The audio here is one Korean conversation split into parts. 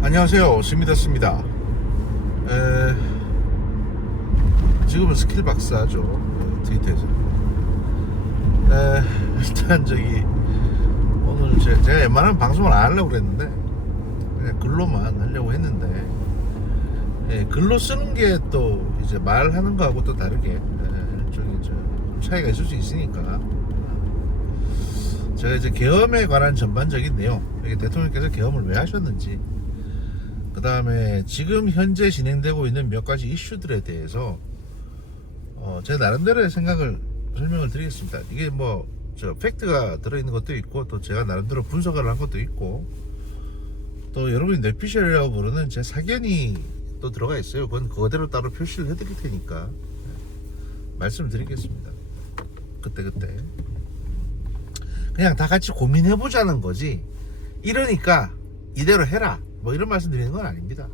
안녕하세요, 스미더스입니다. 지금은 스킬 박사죠, 트위터에서. 일단 오늘 제가 웬만하면 방송을 안 하려고 그랬는데 그냥 글로만 하려고 했는데, 글로 쓰는 게 또 이제 말하는 거하고 또 다르게 좀 차이가 있을 수 있으니까, 제가 이제 계엄에 관한 전반적인 내용, 대통령께서 계엄을 왜 하셨는지, 그 다음에 지금 현재 진행되고 있는 몇 가지 이슈들에 대해서 제 나름대로의 생각을 설명을 드리겠습니다. 이게 팩트가 들어있는 것도 있고, 또 제가 나름대로 분석을 한 것도 있고, 또 여러분이 뇌피셜이라고 부르는 제 사견이 또 들어가 있어요. 그건 그대로 따로 표시를 해드릴 테니까 말씀을 드리겠습니다. 그때 그냥 다 같이 고민해보자는 거지, 이러니까 이대로 해라 이런 말씀 드리는 건 아닙니다.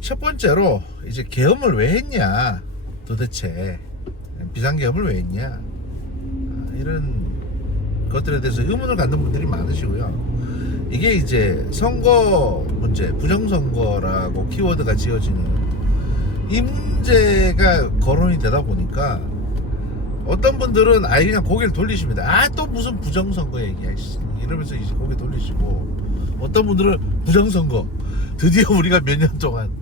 첫 번째로 이제 계엄을 왜 했냐, 도대체 비상계엄을 왜 했냐, 이런 것들에 대해서 의문을 갖는 분들이 많으시고요. 이게 이제 선거 문제, 부정선거라고 키워드가 지어지는 이 문제가 거론이 되다 보니까 어떤 분들은 아예 그냥 고개를 돌리십니다. 또 무슨 부정선거 얘기야 이러면서 이제 고개 돌리시고, 어떤 분들은 부정선거, 드디어 우리가 몇 년 동안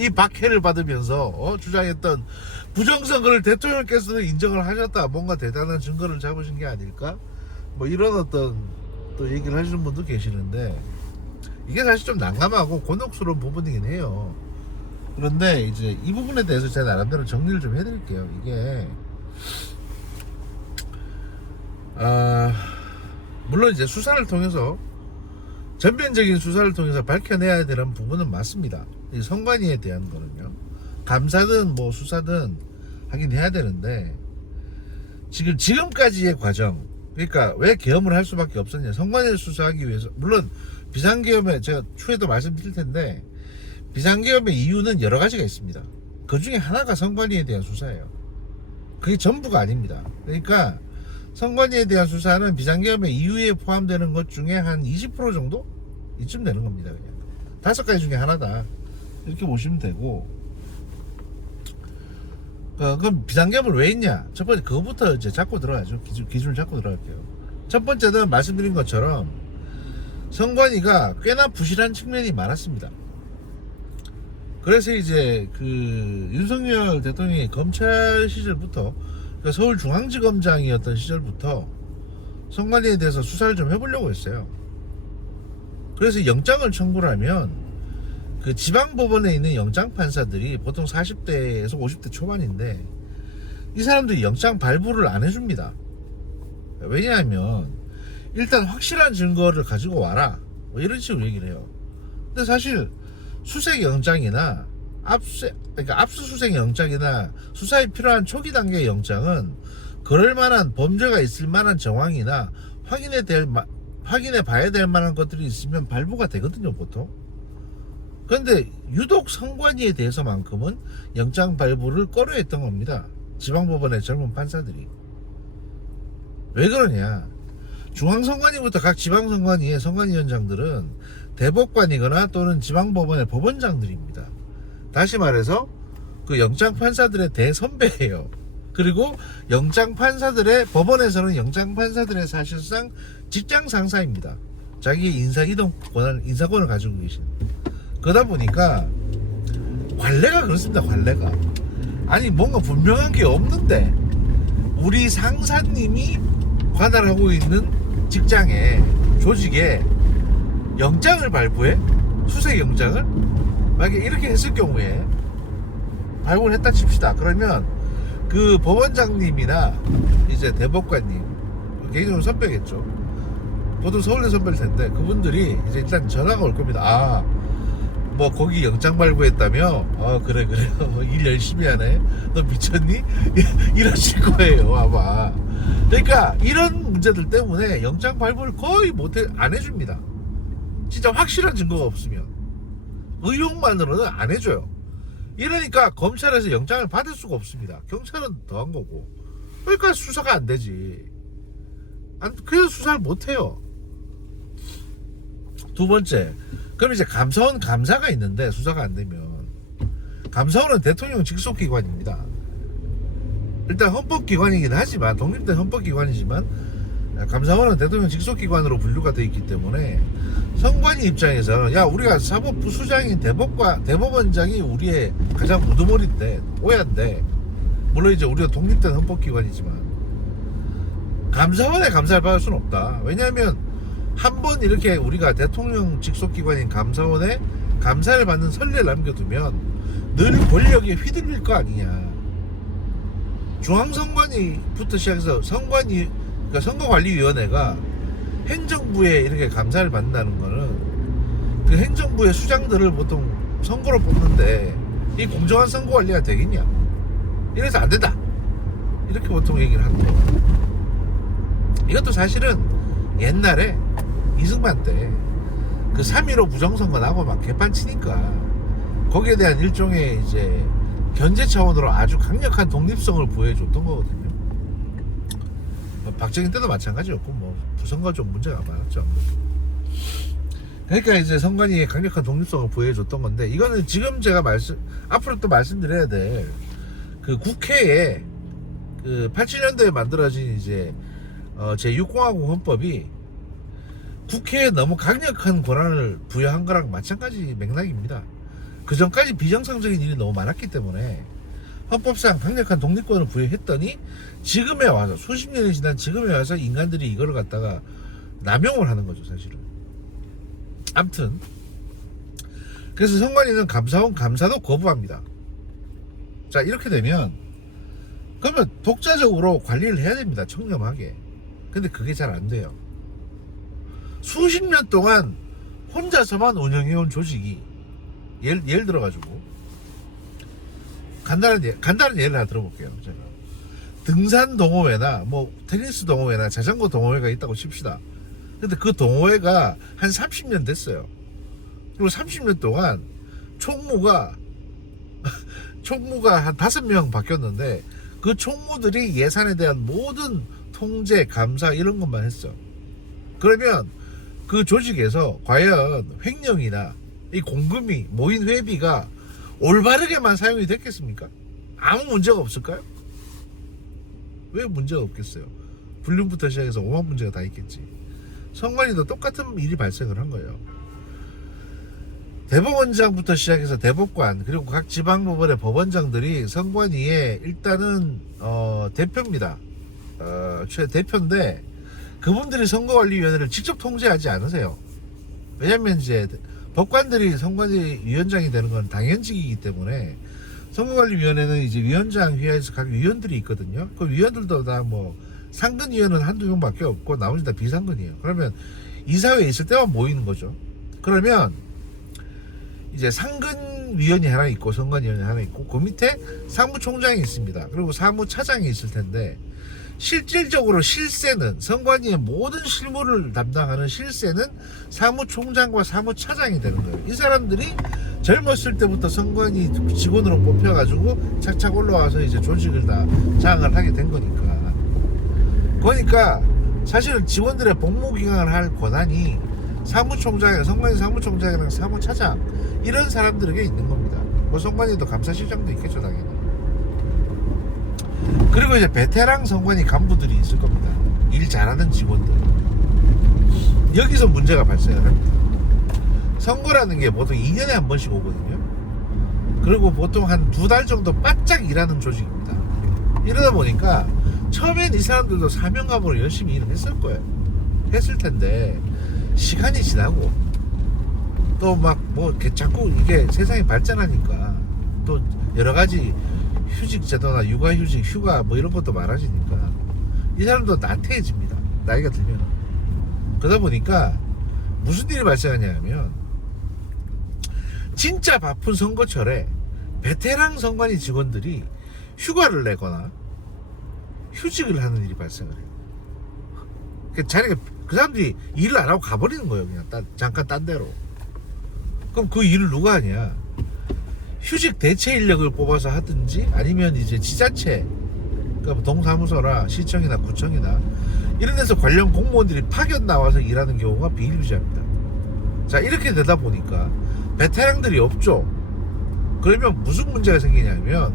이 박해를 받으면서 주장했던 부정선거를 대통령께서는 인정을 하셨다, 뭔가 대단한 증거를 잡으신 게 아닐까, 이런 어떤 또 얘기를 하시는 분도 계시는데, 이게 사실 좀 난감하고 곤혹스러운 부분이긴 해요. 그런데 이제 이 부분에 대해서 제가 나름대로 정리를 좀 해드릴게요. 이게 물론 이제 수사를 통해서, 전면적인 수사를 통해서 밝혀내야 되는 부분은 맞습니다. 이 선관위에 대한 거는요, 감사든 수사든 하긴 해야 되는데, 지금까지의 과정, 그러니까 왜 계엄을 할 수밖에 없었냐, 선관위를 수사하기 위해서. 물론 비상계엄에 제가 추후에도 말씀드릴 텐데, 비상계엄의 이유는 여러 가지가 있습니다. 그 중에 하나가 선관위에 대한 수사예요. 그게 전부가 아닙니다. 그러니까 선관위에 대한 수사는 비상계엄의 이유에 포함되는 것 중에 한 20% 정도? 이쯤 되는 겁니다. 그냥 5가지 중에 하나다, 이렇게 보시면 되고. 그럼 비상계엄을 왜 했냐, 첫 번째 그거부터 이제 잡고 들어가죠. 기준을 잡고 들어갈게요. 첫 번째는 말씀드린 것처럼 선관위가 꽤나 부실한 측면이 많았습니다. 그래서 이제 윤석열 대통령이 검찰 시절부터, 그러니까 서울중앙지검장이었던 시절부터 선관위에 대해서 수사를 좀 해보려고 했어요. 그래서 영장을 청구를 하면 지방법원에 있는 영장판사들이 보통 40대에서 50대 초반인데, 이 사람들이 영장 발부를 안 해줍니다. 왜냐하면 일단 확실한 증거를 가지고 와라, 이런 식으로 얘기를 해요. 근데 사실 수색영장이나 그러니까 압수수색 영장이나 수사에 필요한 초기 단계의 영장은 그럴 만한 범죄가 있을 만한 정황이나 확인해 봐야 될 만한 것들이 있으면 발부가 되거든요, 보통. 그런데 유독 선관위에 대해서만큼은 영장 발부를 꺼려했던 겁니다, 지방법원의 젊은 판사들이. 왜 그러냐, 중앙선관위부터 각 지방선관위의 선관위원장들은 대법관이거나 또는 지방법원의 법원장들입니다. 다시 말해서 영장판사들의 대선배예요. 그리고 법원에서는 영장판사들의 사실상 직장상사입니다. 자기의 인사권을 가지고 계신. 그러다 보니까 관례가 그렇습니다. 관례가. 아니, 뭔가 분명한 게 없는데 우리 상사님이 관할하고 있는 직장에, 조직에 영장을 발부해? 수색영장을? 만약에 이렇게 했을 경우에, 발부를 했다 칩시다. 그러면 법원장님이나 이제 대법관님, 개인적으로 선배겠죠. 보통 서울대 선배일 텐데, 그분들이 이제 일단 전화가 올 겁니다. 거기 영장 발부했다며? 그래. 일 열심히 하네. 너 미쳤니? 이러실 거예요, 아마. 그러니까 이런 문제들 때문에 영장 발부를 거의 안 해줍니다. 진짜 확실한 증거가 없으면. 의혹만으로는 안 해줘요. 이러니까 검찰에서 영장을 받을 수가 없습니다. 경찰은 더한 거고. 그러니까 수사가 안 되지. 그래서 수사를 못 해요. 두 번째, 그럼 이제 감사원 감사가 있는데 수사가 안 되면 감사원은 대통령 직속기관입니다. 일단 헌법기관이긴 하지만 독립된 헌법기관이지만 감사원은 대통령 직속기관으로 분류가 되어 있기 때문에 선관위 입장에서는 야 우리가 사법부수장인 대법원장이 우리의 가장 우두머리인데 오야인데 물론 이제 우리가 독립된 헌법기관이지만 감사원의 감사를 받을 수는 없다. 왜냐하면 한번 이렇게 우리가 대통령 직속기관인 감사원에 감사를 받는 선례를 남겨두면 늘 권력에 휘둘릴 거 아니냐. 중앙선관위부터 시작해서 그러니까 선거관리위원회가 행정부에 이렇게 감사를 받는다는 거는 그 행정부의 수장들을 보통 선거로 뽑는데 이 공정한 선거 관리가 되겠냐. 이래서 안 된다. 이렇게 보통 얘기를 하는데 이것도 사실은 옛날에 이승만 때 그 3.15 부정선거 나고 막 개판 치니까 거기에 대한 일종의 이제 견제 차원으로 아주 강력한 독립성을 부여해줬던 거거든요. 박정희 때도 마찬가지였고 뭐 부선거 좀 문제가 많았죠. 그러니까 이제 선관위에 강력한 독립성을 부여해줬던 건데 이거는 지금 제가 앞으로 또 말씀드려야 될 그 국회에 그 87년도에 만들어진 이제 제6공화국 헌법이 국회에 너무 강력한 권한을 부여한 거랑 마찬가지 맥락입니다. 그 전까지 비정상적인 일이 너무 많았기 때문에 헌법상 강력한 독립권을 부여했더니 지금에 와서 수십 년이 지난 지금에 와서 인간들이 이걸 갖다가 남용을 하는 거죠 사실은. 아무튼 그래서 선관위는 감사원 감사도 거부합니다. 자 이렇게 되면 그러면 독자적으로 관리를 해야 됩니다. 청렴하게. 근데 그게 잘 안 돼요. 수십 년 동안 혼자서만 운영해온 조직이 예를 들어가지고 간단한 예를 하나 들어볼게요. 제가 등산 동호회나 뭐 테니스 동호회나 자전거 동호회가 있다고 칩시다. 근데 그 동호회가 한 30년 됐어요. 그리고 30년 동안 총무가 한 5명 바뀌었는데 그 총무들이 예산에 대한 모든 통제, 감사 이런 것만 했어. 그러면 그 조직에서 과연 횡령이나 이 공금이 모인 회비가 올바르게만 사용이 됐겠습니까? 아무 문제가 없을까요? 왜 문제가 없겠어요? 불륜부터 시작해서 오만 문제가 다 있겠지. 선관위도 똑같은 일이 발생을 한 거예요. 대법원장부터 시작해서 대법관 그리고 각 지방법원의 법원장들이 선관위에 일단은 대표입니다. 대표인데 그분들이 선거관리위원회를 직접 통제하지 않으세요. 왜냐면 이제 법관들이 선관위 위원장이 되는 건 당연직이기 때문에 선거관리위원회는 이제 위원장 휘하에서 각 위원들이 있거든요. 그 위원들도 다 뭐 상근위원은 한두 명밖에 없고 나머지 다 비상근이에요. 그러면 이사회에 있을 때만 모이는 거죠. 그러면 이제 상근위원이 하나 있고 선관위원이 하나 있고 그 밑에 사무총장이 있습니다. 그리고 사무차장이 있을 텐데 실질적으로 실세는 선관위의 모든 실무를 담당하는 실세는 사무총장과 사무차장이 되는 거예요. 이 사람들이 젊었을 때부터 선관위 직원으로 뽑혀가지고 착착 올라와서 이제 조직을 다 장악을 하게 된 거니까. 그러니까 사실은 직원들의 복무기간을 할 권한이 사무총장이나 선관위 사무총장이랑 사무차장 이런 사람들에게 있는 겁니다. 뭐 선관위도 감사실장도 있겠죠 당연히. 그리고 이제 베테랑 선관위 간부들이 있을 겁니다. 일 잘하는 직원들. 여기서 문제가 발생을 합니다. 선거라는 게 보통 2년에 한 번씩 오거든요. 그리고 보통 한 2달 정도 바짝 일하는 조직입니다. 이러다 보니까 처음엔 이 사람들도 사명감으로 열심히 일을 했을 거예요. 했을 텐데 시간이 지나고 또 막 뭐 자꾸 이게 세상이 발전하니까 또 여러 가지 휴직 제도나 육아휴직, 휴가 뭐 이런 것도 많아지니까 이 사람도 나태해집니다. 나이가 들면. 그러다 보니까 무슨 일이 발생하냐면 진짜 바쁜 선거철에 베테랑 선관위 직원들이 휴가를 내거나 휴직을 하는 일이 발생을 해요. 그 사람들이 일을 안 하고 가버리는 거예요. 그냥 잠깐 딴 데로. 그럼 그 일을 누가 하냐? 휴직 대체 인력을 뽑아서 하든지 아니면 이제 지자체, 그러니까 동사무소나 시청이나 구청이나 이런 데서 관련 공무원들이 파견 나와서 일하는 경우가 비일비재합니다. 자, 이렇게 되다 보니까 베테랑들이 없죠. 그러면 무슨 문제가 생기냐면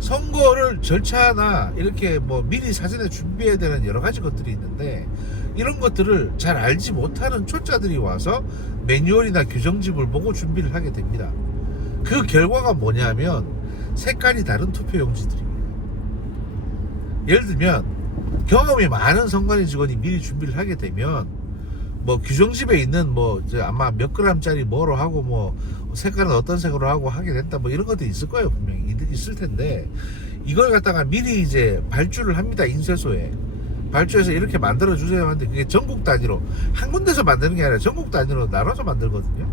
선거를 절차나 이렇게 뭐 미리 사전에 준비해야 되는 여러 가지 것들이 있는데 이런 것들을 잘 알지 못하는 초짜들이 와서 매뉴얼이나 규정집을 보고 준비를 하게 됩니다. 그 결과가 뭐냐면 색깔이 다른 투표용지들입니다. 예를 들면 경험이 많은 선관위 직원이 미리 준비를 하게 되면 뭐 규정집에 있는 뭐 이제 아마 몇 그램짜리 뭐로 하고 뭐 색깔은 어떤 색으로 하고 하게 된다 뭐 이런 것도 있을 거예요. 분명히 있을 텐데 이걸 갖다가 미리 이제 발주를 합니다. 인쇄소에 발주해서 이렇게 만들어 주세요 하는데 그게 전국 단위로 한 군데서 만드는 게 아니라 전국 단위로 나눠서 만들거든요.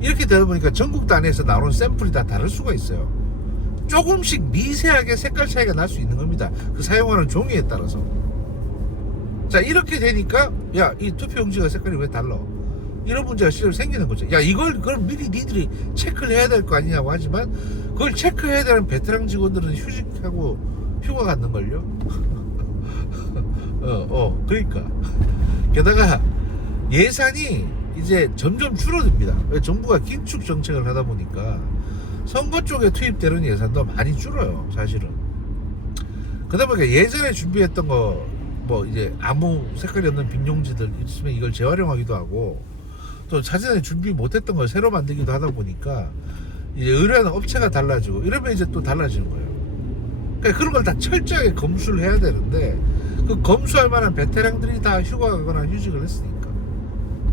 이렇게 되다 보니까 전국 단위에서 나오는 샘플이 다 다를 수가 있어요. 조금씩 미세하게 색깔 차이가 날 수 있는 겁니다. 그 사용하는 종이에 따라서. 자, 이렇게 되니까 야, 이 투표용지가 색깔이 왜 달라? 이런 문제가 실제로 생기는 거죠. 야, 이걸 그럼 미리 니들이 체크를 해야 될 거 아니냐고 하지만 그걸 체크해야 되는 베테랑 직원들은 휴직하고 휴가 갔는걸요. 그러니까 게다가 예산이 이제 점점 줄어듭니다. 정부가 긴축 정책을 하다 보니까 선거 쪽에 투입되는 예산도 많이 줄어요, 사실은. 그러다 보니까 예전에 준비했던 거 뭐 이제 아무 색깔이 없는 빈용지들 있으면 이걸 재활용하기도 하고 또 사전에 준비 못했던 걸 새로 만들기도 하다 보니까 이제 의뢰하는 업체가 달라지고 이러면 이제 또 달라지는 거예요. 그러니까 그런 걸 다 철저하게 검수를 해야 되는데 그 검수할 만한 베테랑들이 다 휴가 가거나 휴직을 했으니까.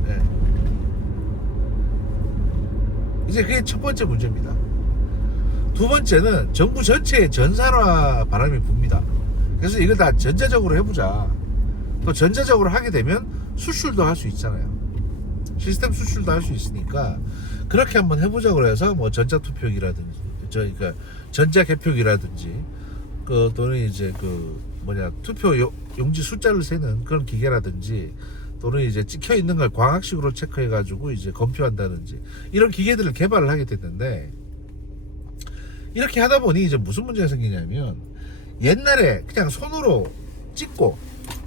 네. 이제 그게 첫 번째 문제입니다. 두 번째는 정부 전체에 전산화 바람이 붑니다. 그래서 이걸 다 전자적으로 해보자. 또 전자적으로 하게 되면 수출도 할 수 있잖아요. 시스템 수출도 할 수 있으니까 그렇게 한번 해보자고 해서 뭐 전자투표기라든지 그러니까 전자개표기라든지 그 또는 이제 그 투표 용지 숫자를 세는 그런 기계라든지 또는 이제 찍혀 있는 걸 광학식으로 체크해가지고 이제 검표한다든지 이런 기계들을 개발을 하게 됐는데 이렇게 하다 보니 이제 무슨 문제가 생기냐면 옛날에 그냥 손으로 찍고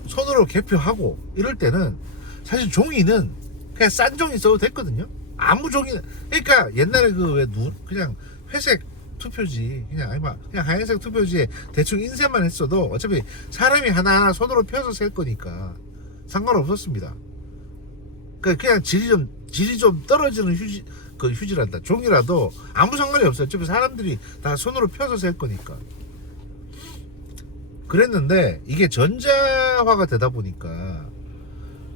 손으로 개표하고 이럴 때는 사실 종이는 그냥 싼 종이 써도 됐거든요. 아무 종이는 그러니까 옛날에 그 왜 그냥 회색 투표지 그냥 하얀색 투표지에 대충 인쇄만 했어도 어차피 사람이 하나하나 손으로 펴서 셀 거니까 상관없었습니다. 그냥 질이 좀 떨어지는 휴지란다 종이라도 아무 상관이 없어요. 어차피 사람들이 다 손으로 펴서 셀 거니까. 그랬는데 이게 전자화가 되다 보니까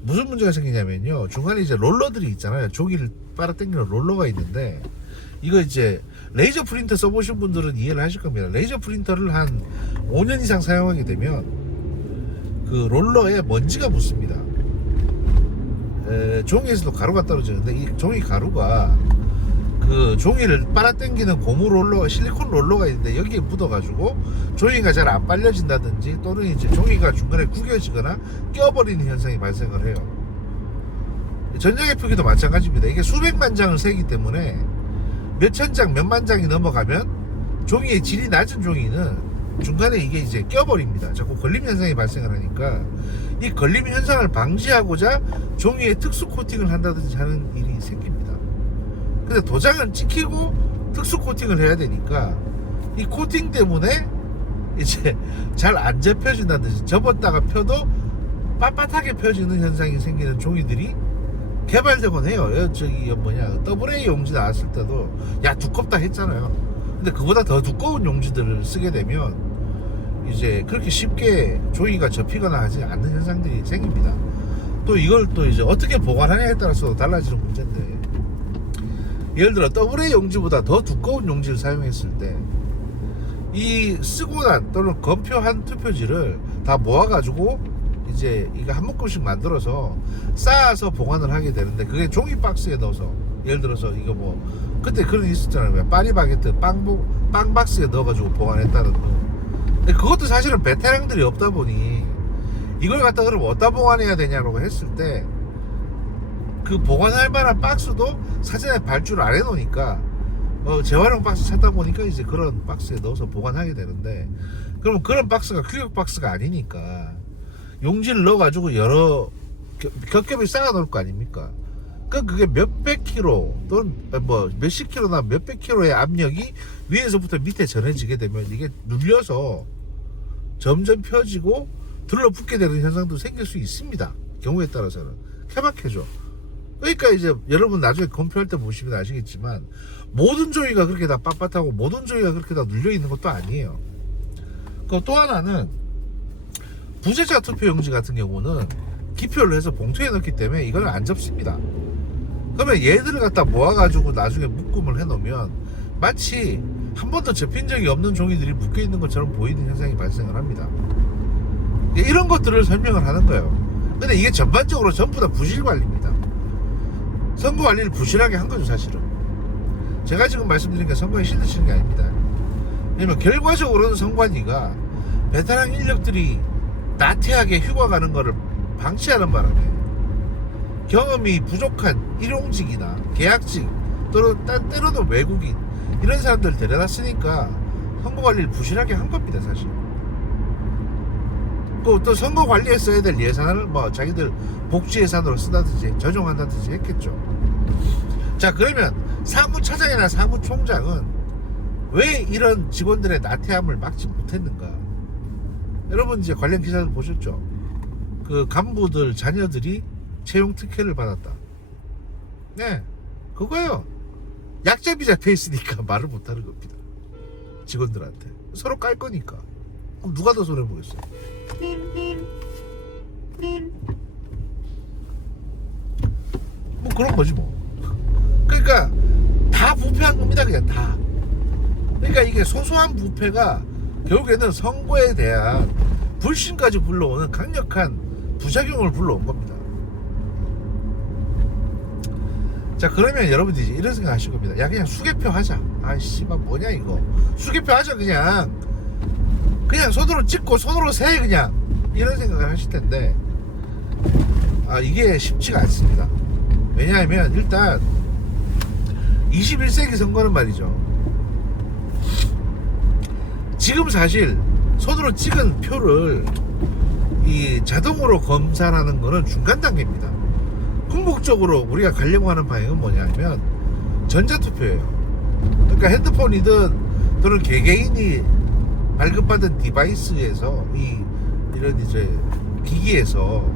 무슨 문제가 생기냐면요. 중간에 이제 롤러들이 있잖아요. 종이를 빨아당기는 롤러가 있는데 이거 이제 레이저 프린터 써보신 분들은 이해를 하실 겁니다. 레이저 프린터를 한 5년 이상 사용하게 되면 그 롤러에 먼지가 묻습니다. 종이에서도 가루가 떨어지는데 이 종이 가루가 그 종이를 빨아당기는 고무 롤러, 실리콘 롤러가 있는데 여기에 묻어가지고 종이가 잘 안 빨려진다든지 또는 이제 종이가 중간에 구겨지거나 껴버리는 현상이 발생을 해요. 전자개표기도 마찬가지입니다. 이게 수백만 장을 세기 때문에 몇천 장, 몇만 장이 넘어가면 종이의 질이 낮은 종이는 중간에 이게 이제 껴버립니다. 자꾸 걸림 현상이 발생을 하니까 이 걸림 현상을 방지하고자 종이에 특수 코팅을 한다든지 하는 일이 생깁니다. 근데 도장을 찍히고 특수 코팅을 해야 되니까 이 코팅 때문에 이제 잘 안 접혀진다든지 접었다가 펴도 빳빳하게 펴지는 현상이 생기는 종이들이 개발되곤 해요. 저기 AA 용지 나왔을 때도 야 두껍다 했잖아요. 근데 그보다 더 두꺼운 용지들을 쓰게 되면 이제 그렇게 쉽게 종이가 접히거나 하지 않는 현상들이 생깁니다. 또 이걸 또 이제 어떻게 보관하냐에 따라서 달라지는 문제인데 예를 들어 AA 용지보다 더 두꺼운 용지를 사용했을 때 이 쓰고 난 또는 검표한 투표지를 다 모아가지고 이제 이거 한 묶음씩 만들어서 쌓아서 보관을 하게 되는데 그게 종이 박스에 넣어서 예를 들어서 이거 뭐 그때 그런 게 있었잖아요. 파리바게뜨 빵 박스에 넣어가지고 보관했다는 거. 근데 그것도 사실은 베테랑들이 없다 보니 이걸 갖다 그럼 어디다 보관해야 되냐고 했을 때 그 보관할 만한 박스도 사전에 발주를 안 해놓으니까 재활용 박스 찾다 보니까 이제 그런 박스에 넣어서 보관하게 되는데 그러면 그런 박스가 규격 박스가 아니니까 용지를 넣어가지고 여러 겹겹이 쌓아놓을 거 아닙니까? 그게 몇백 킬로 또는 뭐 몇십 킬로나 몇백 킬로의 압력이 위에서부터 밑에 전해지게 되면 이게 눌려서 점점 펴지고 들러붙게 되는 현상도 생길 수 있습니다. 경우에 따라서는 케바케죠. 그러니까 이제 여러분 나중에 검표할 때 보시면 아시겠지만 모든 조이가 그렇게 다 빳빳하고 모든 조이가 그렇게 다 눌려 있는 것도 아니에요. 또 하나는 부재자 투표용지 같은 경우는 기표를 해서 봉투에 넣기 때문에 이걸 안 접습니다. 그러면 얘들을 갖다 모아가지고 나중에 묶음을 해놓으면 마치 한 번도 접힌 적이 없는 종이들이 묶여있는 것처럼 보이는 현상이 발생을 합니다. 이런 것들을 설명을 하는 거예요. 근데 이게 전반적으로 전부 다 부실관리입니다. 선거관리를 부실하게 한 거죠, 사실은. 제가 지금 말씀드린 게 선거에 신드치는 게 아닙니다. 왜냐면 결과적으로는 선관위가 베테랑 인력들이 나태하게 휴가 가는 거를 방치하는 바람에 경험이 부족한 일용직이나 계약직 또는 때로는 외국인 이런 사람들 데려다 쓰니까 선거관리를 부실하게 한 겁니다, 사실. 또 선거관리에 써야 될 예산을 뭐 자기들 복지 예산으로 쓴다든지 조정한다든지 했겠죠. 자, 그러면 사무차장이나 사무총장은 왜 이런 직원들의 나태함을 막지 못했는가? 여러분 이제 관련 기사를 보셨죠? 그 간부들 자녀들이 채용 특혜를 받았다. 네, 그거요. 약점이 잡혀 있으니까 말을 못하는 겁니다. 직원들한테 서로 깔 거니까. 그럼 누가 더 손해 보겠어요? 뭐 그런 거지 뭐. 그러니까 다 부패한 겁니다, 그냥 다. 그러니까 이게 소소한 부패가 결국에는 선거에 대한 불신까지 불러오는 강력한 부작용을 불러온 겁니다. 자, 그러면 여러분들이 이런 생각 하실 겁니다. 야, 그냥 수개표 하자. 아이씨발 뭐냐 이거. 수개표 하자. 그냥 손으로 찍고 손으로 세. 그냥 이런 생각을 하실 텐데 이게 쉽지가 않습니다. 왜냐하면 일단 21세기 선거는 말이죠, 지금 사실 손으로 찍은 표를 이 자동으로 검사하는 거는 중간 단계입니다. 궁극적으로 우리가 가려고 하는 방향은 뭐냐면 전자투표예요. 그러니까 핸드폰이든 또는 개개인이 발급받은 디바이스에서 이런 이제 기기에서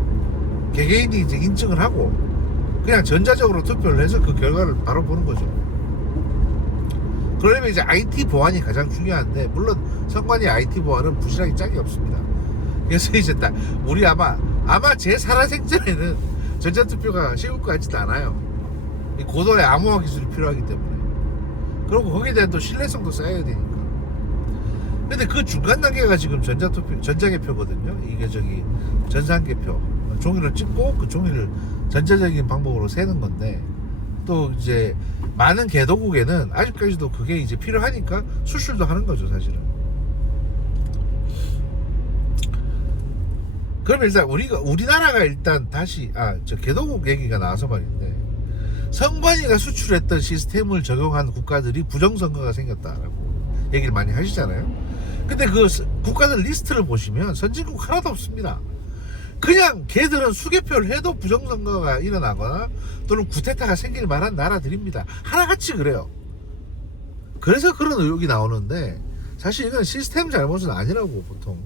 개개인이 이제 인증을 하고 그냥 전자적으로 투표를 해서 그 결과를 바로 보는 거죠. 그러려면 이제 IT 보안이 가장 중요한데, 물론 선관위 IT 보안은 부실하기 짝이 없습니다. 그래서 이제 우리 아마 제 살아생전에는 전자투표가 쉬울 것 같지도 않아요. 고도의 암호화 기술이 필요하기 때문에. 그리고 거기에 대한 또 신뢰성도 쌓여야 되니까. 근데 그 중간 단계가 지금 전자개표거든요. 이게 전산개표. 종이를 찍고 그 종이를 전자적인 방법으로 세는 건데, 또 이제 많은 개도국에는 아직까지도 그게 이제 필요하니까 수출도 하는 거죠, 사실은. 그럼 일단 우리나라가 일단 다시 개도국 얘기가 나와서 말인데, 선관위가 수출했던 시스템을 적용한 국가들이 부정선거가 생겼다라고 얘기를 많이 하시잖아요. 근데 그 국가들 리스트를 보시면 선진국 하나도 없습니다. 그냥 걔들은 수개표를 해도 부정선거가 일어나거나 또는 구테타가 생길 만한 나라들입니다. 하나같이 그래요. 그래서 그런 의혹이 나오는데, 사실 이건 시스템 잘못은 아니라고 보통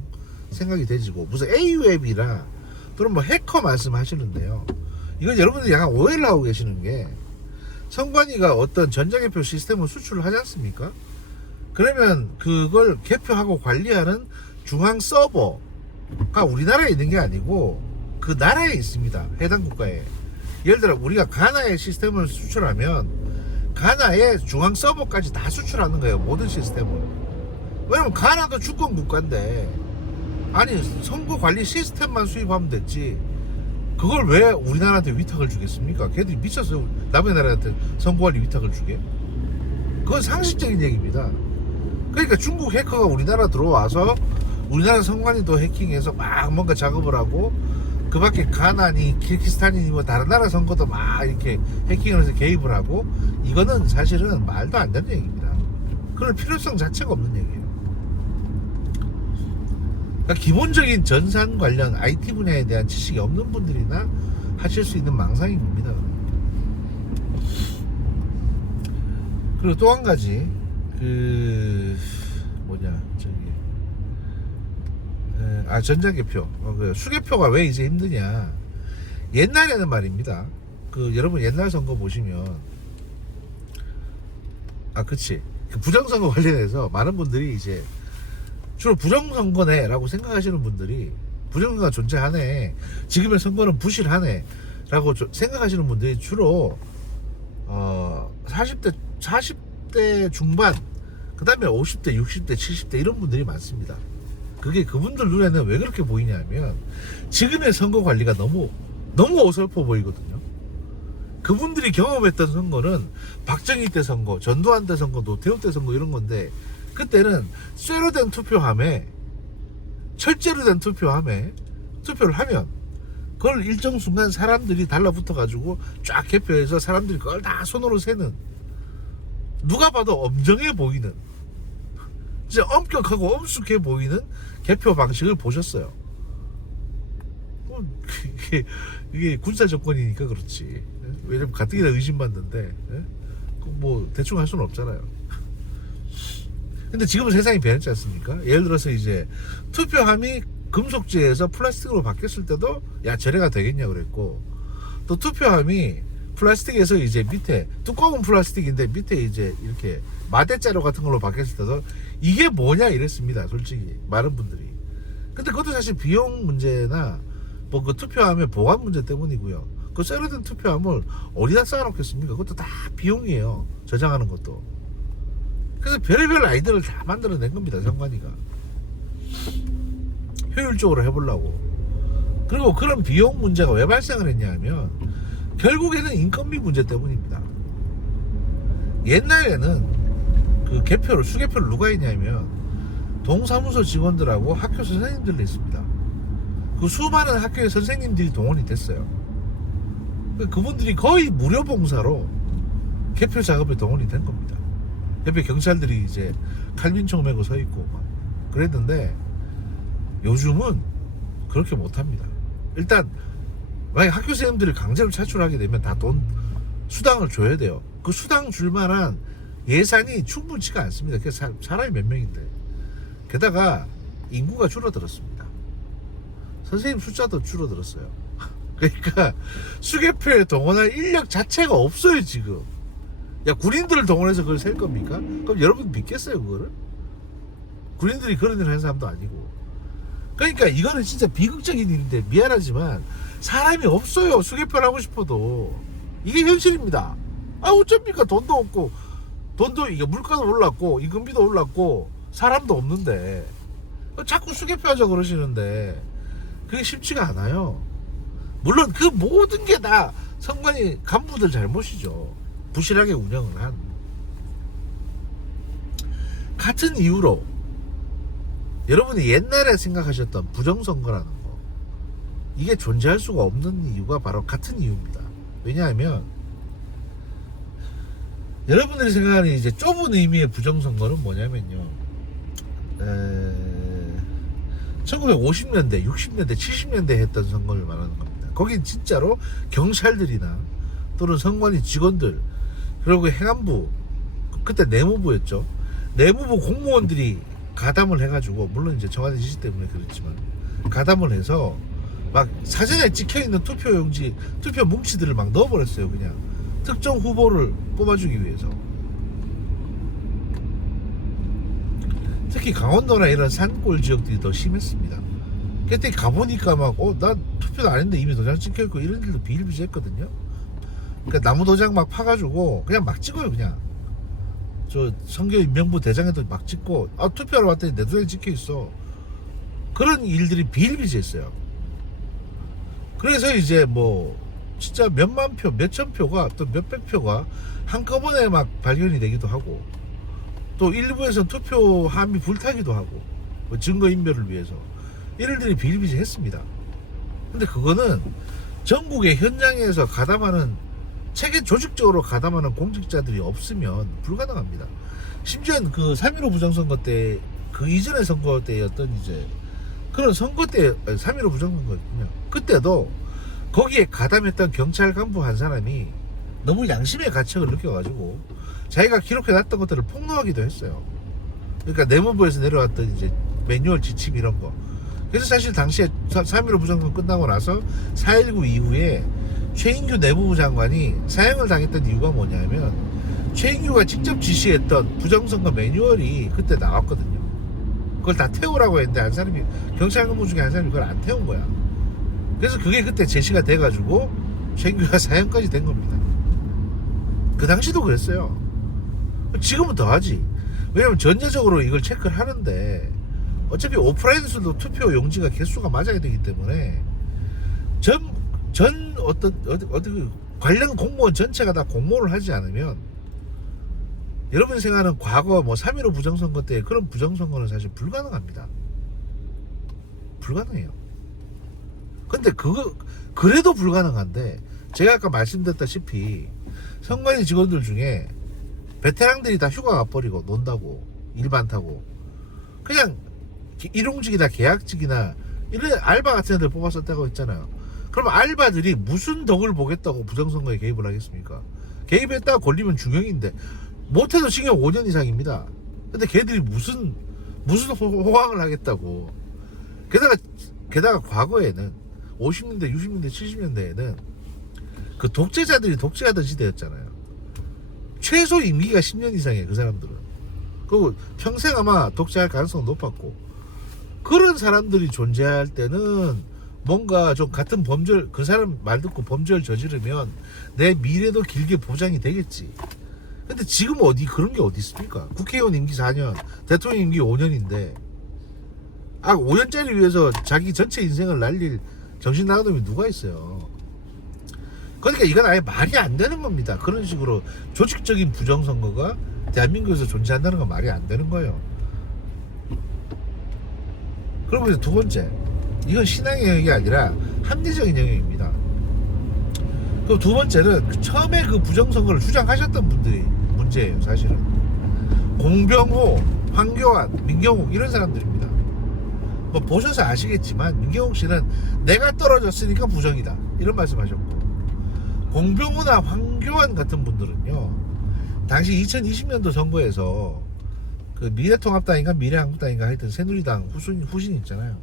생각이 되지고, 무슨 AU앱이라 또는 뭐 해커 말씀하시는데요, 이건 여러분들이 약간 오해를 하고 계시는 게, 선관위가 어떤 전자개표 시스템을 수출을 하지 않습니까? 그러면 그걸 개표하고 관리하는 중앙 서버가 우리나라에 있는 게 아니고 그 나라에 있습니다. 해당 국가에. 예를 들어 우리가 가나의 시스템을 수출하면 가나의 중앙 서버까지 다 수출하는 거예요, 모든 시스템을. 왜냐면 가나도 주권 국가인데, 아니 선거 관리 시스템만 수입하면 됐지 그걸 왜 우리나라한테 위탁을 주겠습니까? 걔들이 미쳤어요. 남의 나라한테 선거 관리 위탁을 주게? 그건 상식적인 얘기입니다. 그러니까 중국 해커가 우리나라 들어와서 우리나라 선관위도 해킹해서 막 뭔가 작업을 하고, 그 밖에 가나니 키르기스탄이니 뭐 다른 나라 선거도 막 이렇게 해킹을 해서 개입을 하고, 이거는 사실은 말도 안 되는 얘기입니다. 그럴 필요성 자체가 없는 얘기예요. 그러니까 기본적인 전산 관련 IT 분야에 대한 지식이 없는 분들이나 하실 수 있는 망상인 겁니다. 그리고 또 한 가지 전자개표 그 수개표가 왜 이제 힘드냐. 옛날에는 말입니다. 여러분 옛날 선거 보시면 그치, 부정선거 관련해서 많은 분들이 이제 주로 부정선거네 라고 생각하시는 분들이, 부정선거가 존재하네, 지금의 선거는 부실하네 라고 생각하시는 분들이 주로 40대 중반, 그 다음에 50대 60대 70대 이런 분들이 많습니다. 그게 그분들 눈에는 왜 그렇게 보이냐면 지금의 선거 관리가 너무 어설퍼 보이거든요. 그분들이 경험했던 선거는 박정희 때 선거, 전두환 때 선거, 노태우 때 선거 이런 건데, 그때는 쇠로 된 투표함에, 철제로 된 투표함에 투표를 하면 그걸 일정 순간 사람들이 달라붙어 가지고 쫙 개표해서 사람들이 그걸 다 손으로 세는, 누가 봐도 엄정해 보이는, 진짜 엄격하고 엄숙해 보이는 개표 방식을 보셨어요. 이게 군사 정권이니까 그렇지. 왜냐면 가뜩이나 의심받는데 뭐 대충 할 수는 없잖아요. 근데 지금은 세상이 변했지 않습니까? 예를 들어서 이제 투표함이 금속재에서 플라스틱으로 바뀌었을 때도 야 저래가 되겠냐 그랬고, 또 투표함이 플라스틱에서 이제 밑에 두꺼운 플라스틱인데 밑에 이제 이렇게 마대자루 같은 걸로 바뀌었을 때도 이게 뭐냐 이랬습니다. 솔직히 많은 분들이. 근데 그것도 사실 비용 문제나 뭐 그 투표함의 보관 문제 때문이고요. 그 쇠로 된 투표함을 어디다 쌓아놓겠습니까? 그것도 다 비용이에요. 저장하는 것도. 그래서 별의별 아이디어를 다 만들어낸 겁니다. 선관위가 효율적으로 해보려고. 그리고 그런 비용 문제가 왜 발생을 했냐 하면 결국에는 인건비 문제 때문입니다. 옛날에는 그 개표를, 수개표를 누가 했냐면 동사무소 직원들하고 학교 선생님들이 했습니다. 그 수많은 학교의 선생님들이 동원이 됐어요. 그분들이 거의 무료 봉사로 개표 작업에 동원이 된 겁니다. 옆에 경찰들이 이제 칼빈총 메고 서 있고 막 그랬는데, 요즘은 그렇게 못합니다. 일단 만약 학교 선생님들을 강제로 차출하게 되면 다 수당을 줘야 돼요. 그 수당 줄 만한 예산이 충분치가 않습니다. 그래서 사람이 몇 명인데, 게다가 인구가 줄어들었습니다. 선생님 숫자도 줄어들었어요. 그러니까 수개표에 동원할 인력 자체가 없어요 지금. 야, 군인들을 동원해서 그걸 셀 겁니까? 그럼 여러분 믿겠어요 그거를? 군인들이 그런 일을 하는 사람도 아니고. 그러니까 이거는 진짜 비극적인 일인데, 미안하지만 사람이 없어요. 수개표를 하고 싶어도. 이게 현실입니다. 어쩝니까? 돈도 없고, 이게 물가도 올랐고 임금비도 올랐고 사람도 없는데 자꾸 수개표 하자 그러시는데 그게 쉽지가 않아요. 물론 그 모든 게 다 선관위 간부들 잘못이죠. 부실하게 운영을 한. 같은 이유로 여러분이 옛날에 생각하셨던 부정선거라는 거, 이게 존재할 수가 없는 이유가 바로 같은 이유입니다. 왜냐하면 여러분들이 생각하는 이제 좁은 의미의 부정선거는 뭐냐면요, 1950년대, 60년대, 70년대 했던 선거를 말하는 겁니다. 거긴 진짜로 경찰들이나 또는 선관위 직원들, 그리고 행안부, 그때 내무부였죠. 내무부 공무원들이 가담을 해가지고, 물론 이제 청와대 지시 때문에 그렇지만 가담을 해서 막 사전에 찍혀있는 투표용지, 투표 뭉치들을 막 넣어버렸어요. 그냥 특정 후보를 뽑아주기 위해서. 특히 강원도나 이런 산골 지역들이 더 심했습니다. 그때 가보니까 막 난 투표도 안 했는데 이미 도장 찍혀있고 이런 일도 비일비재했거든요. 그러니까 나무 도장 막 파가지고 그냥 막 찍어요. 그냥 저 선거인명부 대장에도 막 찍고, 투표하러 왔더니 내 도장이 찍혀있어. 그런 일들이 비일비재했어요. 그래서 이제 뭐 진짜 몇만 표, 몇천 표가, 또 몇백 표가 한꺼번에 막 발견이 되기도 하고, 또 일부에서는 투표함이 불타기도 하고, 뭐 증거인멸을 위해서 이런 일들이 비일비재했습니다. 근데 그거는 전국의 현장에서 가담하는, 체계 조직적으로 가담하는 공직자들이 없으면 불가능합니다. 심지어 그 3.15 부정선거 때, 그 이전의 선거 때였던 이제 그런 선거 때, 3.15 부정선거였군요. 그때도 거기에 가담했던 경찰 간부 한 사람이 너무 양심의 가책을 느껴가지고 자기가 기록해놨던 것들을 폭로하기도 했어요. 그러니까 내무부에서 내려왔던 이제 매뉴얼 지침 이런 거. 그래서 사실 당시에 3.15 부정선 끝나고 나서 4.19 이후에 최인규 내무부 장관이 사형을 당했던 이유가 뭐냐면 최인규가 직접 지시했던 부정선거 매뉴얼이 그때 나왔거든요. 그걸 다 태우라고 했는데 한 사람이 경찰 근무 중에 한 사람이 그걸 안 태운 거야. 그래서 그게 그때 제시가 돼가지고 최인규가 사형까지 된 겁니다. 그 당시도 그랬어요. 지금은 더하지. 왜냐면 전제적으로 이걸 체크를 하는데 어차피 오프라인에서도 투표 용지가 개수가 맞아야 되기 때문에 어떤 관련 공무원 전체가 다 공모를 하지 않으면 여러분이 생각하는 과거 뭐 3.15 부정선거 때 그런 부정선거는 사실 불가능합니다. 불가능해요. 근데 그래도 불가능한데 제가 아까 말씀드렸다시피 선관위 직원들 중에 베테랑들이 다 휴가 가버리고 논다고 일 많다고 그냥 일용직이나 계약직이나 이런 알바 같은 애들 뽑았었다고 했잖아요. 그럼 알바들이 무슨 덕을 보겠다고 부정선거에 개입을 하겠습니까? 개입했다가 걸리면 중형인데 못해도 징역 5년 이상입니다. 근데 걔들이 무슨 호강을 하겠다고. 게다가 과거에는 50년대, 60년대, 70년대에는 그 독재자들이 독재하던 시대였잖아요. 최소 임기가 10년 이상이에요, 그 사람들은. 그리고 평생 아마 독재할 가능성은 높았고, 그런 사람들이 존재할 때는 뭔가 좀 같은 범죄를, 그 사람 말 듣고 범죄를 저지르면 내 미래도 길게 보장이 되겠지. 근데 지금 그런 게 어디 있습니까? 국회의원 임기 4년, 대통령 임기 5년인데, 5년짜리 위해서 자기 전체 인생을 날릴 정신 나간 놈이 누가 있어요? 그러니까 이건 아예 말이 안 되는 겁니다. 그런 식으로 조직적인 부정선거가 대한민국에서 존재한다는 건 말이 안 되는 거예요. 그리고 이제 두 번째, 이건 신앙의 영역이 아니라 합리적인 영역입니다. 그리고 두 번째는 처음에 그 부정선거를 주장하셨던 분들이 문제예요, 사실은. 공병호, 황교안, 민경욱 이런 사람들입니다. 뭐 보셔서 아시겠지만 민경욱 씨는 내가 떨어졌으니까 부정이다 이런 말씀하셨고, 공병호나 황교안 같은 분들은요, 당시 2020년도 선거에서 그 미래통합당인가 미래한국당인가 하여튼 새누리당 후신 있잖아요.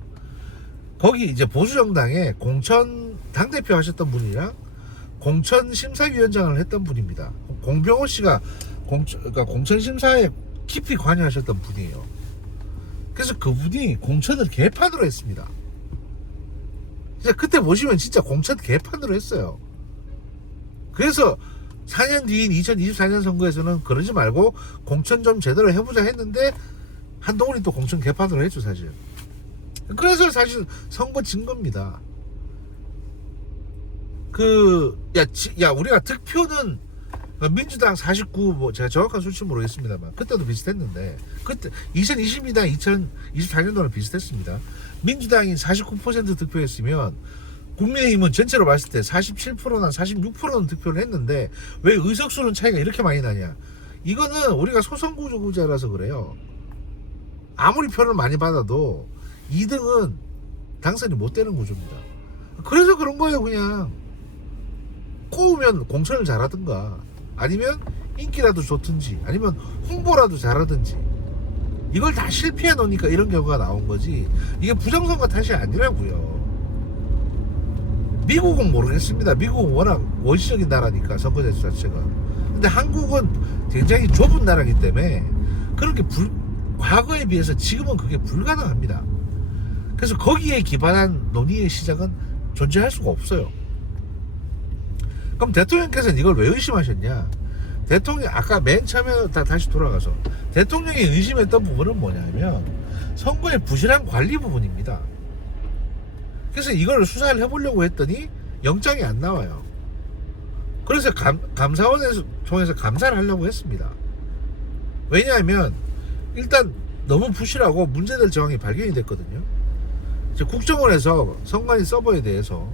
거기 이제 보수정당에 공천 당대표 하셨던 분이랑 공천 심사위원장을 했던 분입니다. 공병호 씨가 그러니까 공천 심사에 깊이 관여하셨던 분이에요. 그래서 그분이 공천을 개판으로 했습니다. 진짜 그때 보시면 진짜 공천 개판으로 했어요. 그래서 4년 뒤인 2024년 선거에서는 그러지 말고 공천 좀 제대로 해보자 했는데 한동훈이 또 공천 개판으로 했죠, 사실. 그래서 사실 선거 진 겁니다. 우리가 득표는 민주당 49, 뭐 제가 정확한 수치 모르겠습니다만 그때도 비슷했는데, 그때 2020이나 2024년도는 비슷했습니다. 민주당이 49% 득표했으면 국민의힘은 전체로 봤을 때 47%나 46%는 득표를 했는데 왜 의석수는 차이가 이렇게 많이 나냐? 이거는 우리가 소선구조구제라서 그래요. 아무리 표를 많이 받아도 2등은 당선이 못 되는 구조입니다. 그래서 그런 거예요. 그냥 꼬우면 공천을 잘하든가 아니면 인기라도 좋든지 아니면 홍보라도 잘하든지, 이걸 다 실패해 놓으니까 이런 결과가 나온 거지, 이게 부정선거 탓이 아니라고요. 미국은 모르겠습니다. 미국은 워낙 원시적인 나라니까 선거제 자체가. 근데 한국은 굉장히 좁은 나라이기 때문에 그런 게 과거에 비해서 지금은 그게 불가능합니다. 그래서 거기에 기반한 논의의 시작은 존재할 수가 없어요. 그럼 대통령께서는 이걸 왜 의심하셨냐? 대통령 아까 맨 처음에 다시 돌아가서 대통령이 의심했던 부분은 뭐냐면 선거의 부실한 관리 부분입니다. 그래서 이걸 수사를 해보려고 했더니 영장이 안 나와요. 그래서 감사원에서 통해서 감사를 하려고 했습니다. 왜냐하면 일단 너무 부실하고 문제될 정황이 발견이 됐거든요. 국정원에서 선관위 서버에 대해서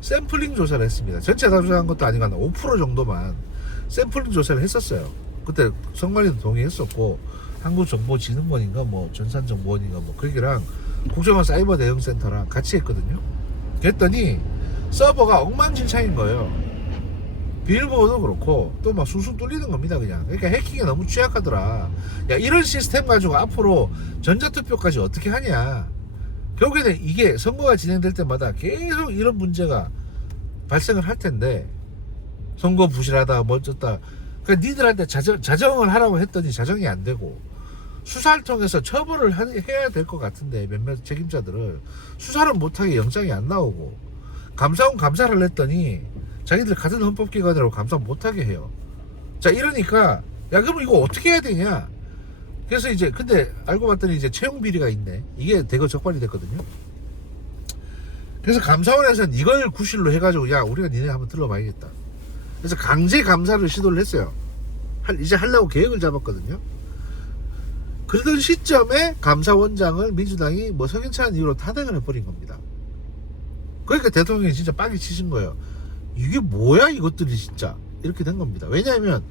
샘플링 조사를 했습니다. 전체 다 조사한 것도 아니고 한 5% 정도만 샘플링 조사를 했었어요. 그때 선관위도 동의했었고 한국정보진흥원인가 뭐 전산정보원인가 뭐 거기랑 국정원 사이버 대응센터랑 같이 했거든요. 그랬더니 서버가 엉망진창인 거예요. 비밀번호도 그렇고 또 막 숭숭 뚫리는 겁니다 그냥. 그러니까 해킹에 너무 취약하더라. 야, 이런 시스템 가지고 앞으로 전자투표까지 어떻게 하냐. 결국에는 이게 선거가 진행될 때마다 계속 이런 문제가 발생을 할 텐데, 선거 부실하다 뭐 어쩌다, 그러니까 니들한테 자정을 하라고 했더니 자정이 안 되고, 수사를 통해서 처벌을 해야 될 것 같은데 몇몇 책임자들을 수사를 못하게 영장이 안 나오고, 감사원 감사를 했더니 자기들 같은 헌법기관이라고 감사 못하게 해요. 자, 이러니까 야, 그럼 이거 어떻게 해야 되냐. 그래서 이제 근데 알고 봤더니 이제 채용 비리가 있네. 이게 대거 적발이 됐거든요. 그래서 감사원에서는 이걸 구실로 해가지고 야, 우리가 니네 한번 들러봐야겠다. 그래서 강제 감사를 시도를 했어요. 이제 하려고 계획을 잡았거든요. 그러던 시점에 감사원장을 민주당이 뭐 석연치 않은 이유로 탄핵을 해버린 겁니다. 그러니까 대통령이 진짜 빡이 치신 거예요. 이게 뭐야 이것들이 진짜. 이렇게 된 겁니다. 왜냐하면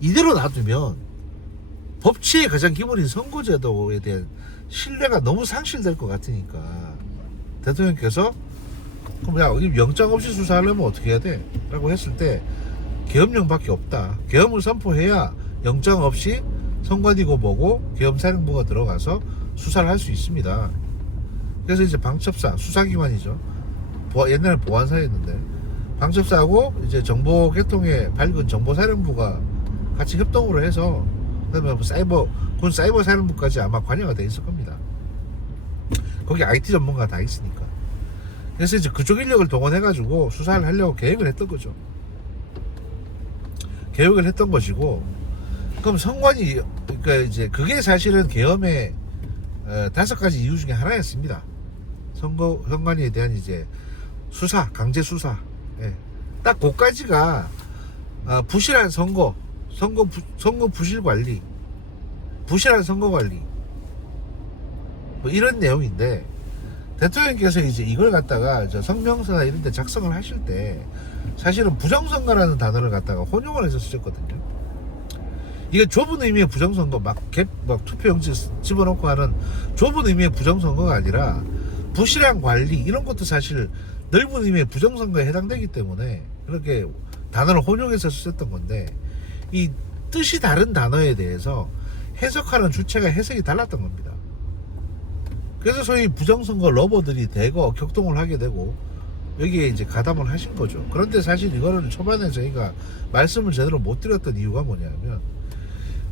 이대로 놔두면 법치의 가장 기본인 선거제도에 대한 신뢰가 너무 상실될 것 같으니까 대통령께서 그럼 야, 영장 없이 수사하려면 어떻게 해야 돼? 라고 했을 때 계엄령밖에 없다. 계엄을 선포해야 영장 없이 선관위고 뭐고 계엄사령부가 들어가서 수사를 할 수 있습니다. 그래서 이제 방첩사, 수사기관이죠. 옛날에 보안사였는데 방첩사하고 이제 정보개통에 밝은 정보사령부가 같이 협동으로 해서, 그다음에 군 사이버 사령부까지 아마 관여가 돼 있을 겁니다. 거기 IT 전문가 다 있으니까. 그래서 이제 그쪽 인력을 동원해가지고 수사를 하려고 계획을 했던 거죠. 계획을 했던 것이고, 그럼 선관위, 그러니까 이제 그게 사실은 계엄의 5가지 이유 중에 하나였습니다. 선관위에 대한 이제 수사, 강제 수사. 예. 딱 그까지가 부실한 선거 부실 관리, 부실한 선거 관리, 뭐 이런 내용인데, 대통령께서 이제 이걸 갖다가 성명서나 이런 데 작성을 하실 때 사실은 부정선거라는 단어를 갖다가 혼용을 해서 쓰셨거든요. 이게 좁은 의미의 부정선거, 막 투표용지 집어넣고 하는 좁은 의미의 부정선거가 아니라 부실한 관리, 이런 것도 사실 넓은 의미의 부정선거에 해당되기 때문에 그렇게 단어를 혼용해서 쓰셨던 건데, 이 뜻이 다른 단어에 대해서 해석하는 주체가 해석이 달랐던 겁니다. 그래서 소위 부정선거 러버들이 대거 격동을 하게 되고 여기에 이제 가담을 하신 거죠. 그런데 사실 이거를 초반에 저희가 말씀을 제대로 못 드렸던 이유가 뭐냐면,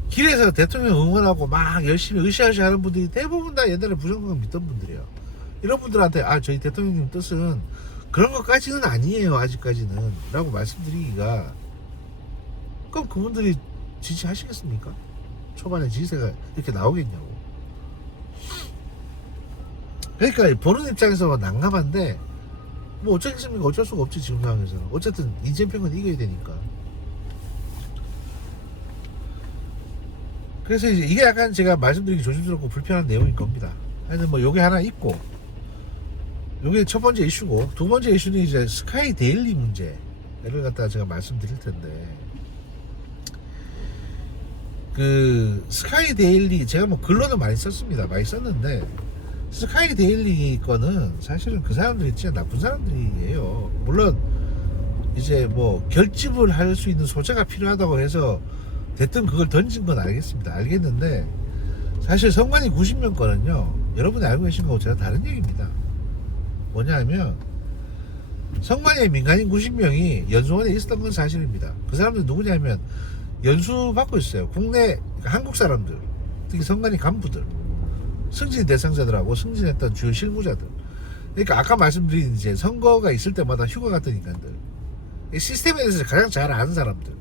길에서 대통령 응원하고 막 열심히 으쌰으쌰 하는 분들이 대부분 다 옛날에 부정선거 믿던 분들이에요. 이런 분들한테 저희 대통령님 뜻은 그런 것까지는 아니에요, 아직까지는 라고 말씀드리기가, 그럼 그분들이 지지하시겠습니까? 초반에 지지세가 이렇게 나오겠냐고. 그러니까 보는 입장에서 난감한데 뭐 어쩌겠습니까? 어쩔 수가 없지. 지금 상황에서는 어쨌든 이재명은 이겨야 되니까. 그래서 이게 약간 제가 말씀드리기 조심스럽고 불편한 내용인 겁니다. 하여튼 뭐 요게 하나 있고, 요게 첫 번째 이슈고, 두 번째 이슈는 이제 스카이 데일리 문제를 갖다가 제가 말씀드릴 텐데, 그 스카이 데일리 제가 뭐 글로는 많이 썼습니다. 많이 썼는데 스카이 데일리 거는 사실은 그 사람들이 진짜 나쁜 사람들이에요. 물론 이제 뭐 결집을 할 수 있는 소재가 필요하다고 해서 대뜸 그걸 던진 건 알겠는데, 사실 선관위 90명 거는요, 여러분이 알고 계신 거하고 제가 다른 얘기입니다. 뭐냐 하면 선관위의 민간인 90명이 연수원에 있었던 건 사실입니다. 그 사람들 누구냐면 연수 받고 있어요. 국내 한국 사람들, 특히 선관위 간부들, 승진 대상자들하고 승진했던 주요 실무자들. 그러니까 아까 말씀드린 이제 선거가 있을 때마다 휴가 갔던 인간들, 시스템에 대해서 가장 잘 아는 사람들,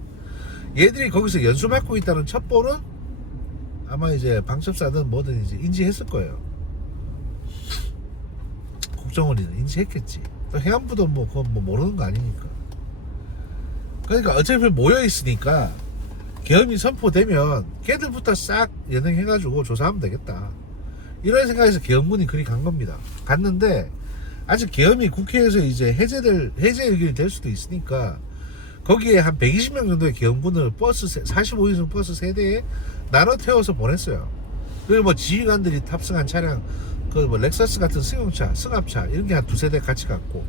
얘들이 거기서 연수 받고 있다는 첩보는 아마 이제 방첩사든 뭐든 이제 인지했을 거예요. 국정원이는 인지했겠지. 또 해안부도 뭐 그건 뭐 모르는 거 아니니까. 그러니까 어차피 모여 있으니까 계엄이 선포되면 걔들부터 싹 연행해가지고 조사하면 되겠다, 이런 생각에서 계엄군이 그리 간 겁니다. 갔는데 아직 계엄이 국회에서 이제 해제 의결이 될 수도 있으니까 거기에 한 120명 정도의 계엄군을 45인승 버스 3대에 나눠 태워서 보냈어요. 그리고 뭐 지휘관들이 탑승한 차량, 그 뭐 렉서스 같은 승용차, 승합차 이런 게 한 2-3대 같이 갔고,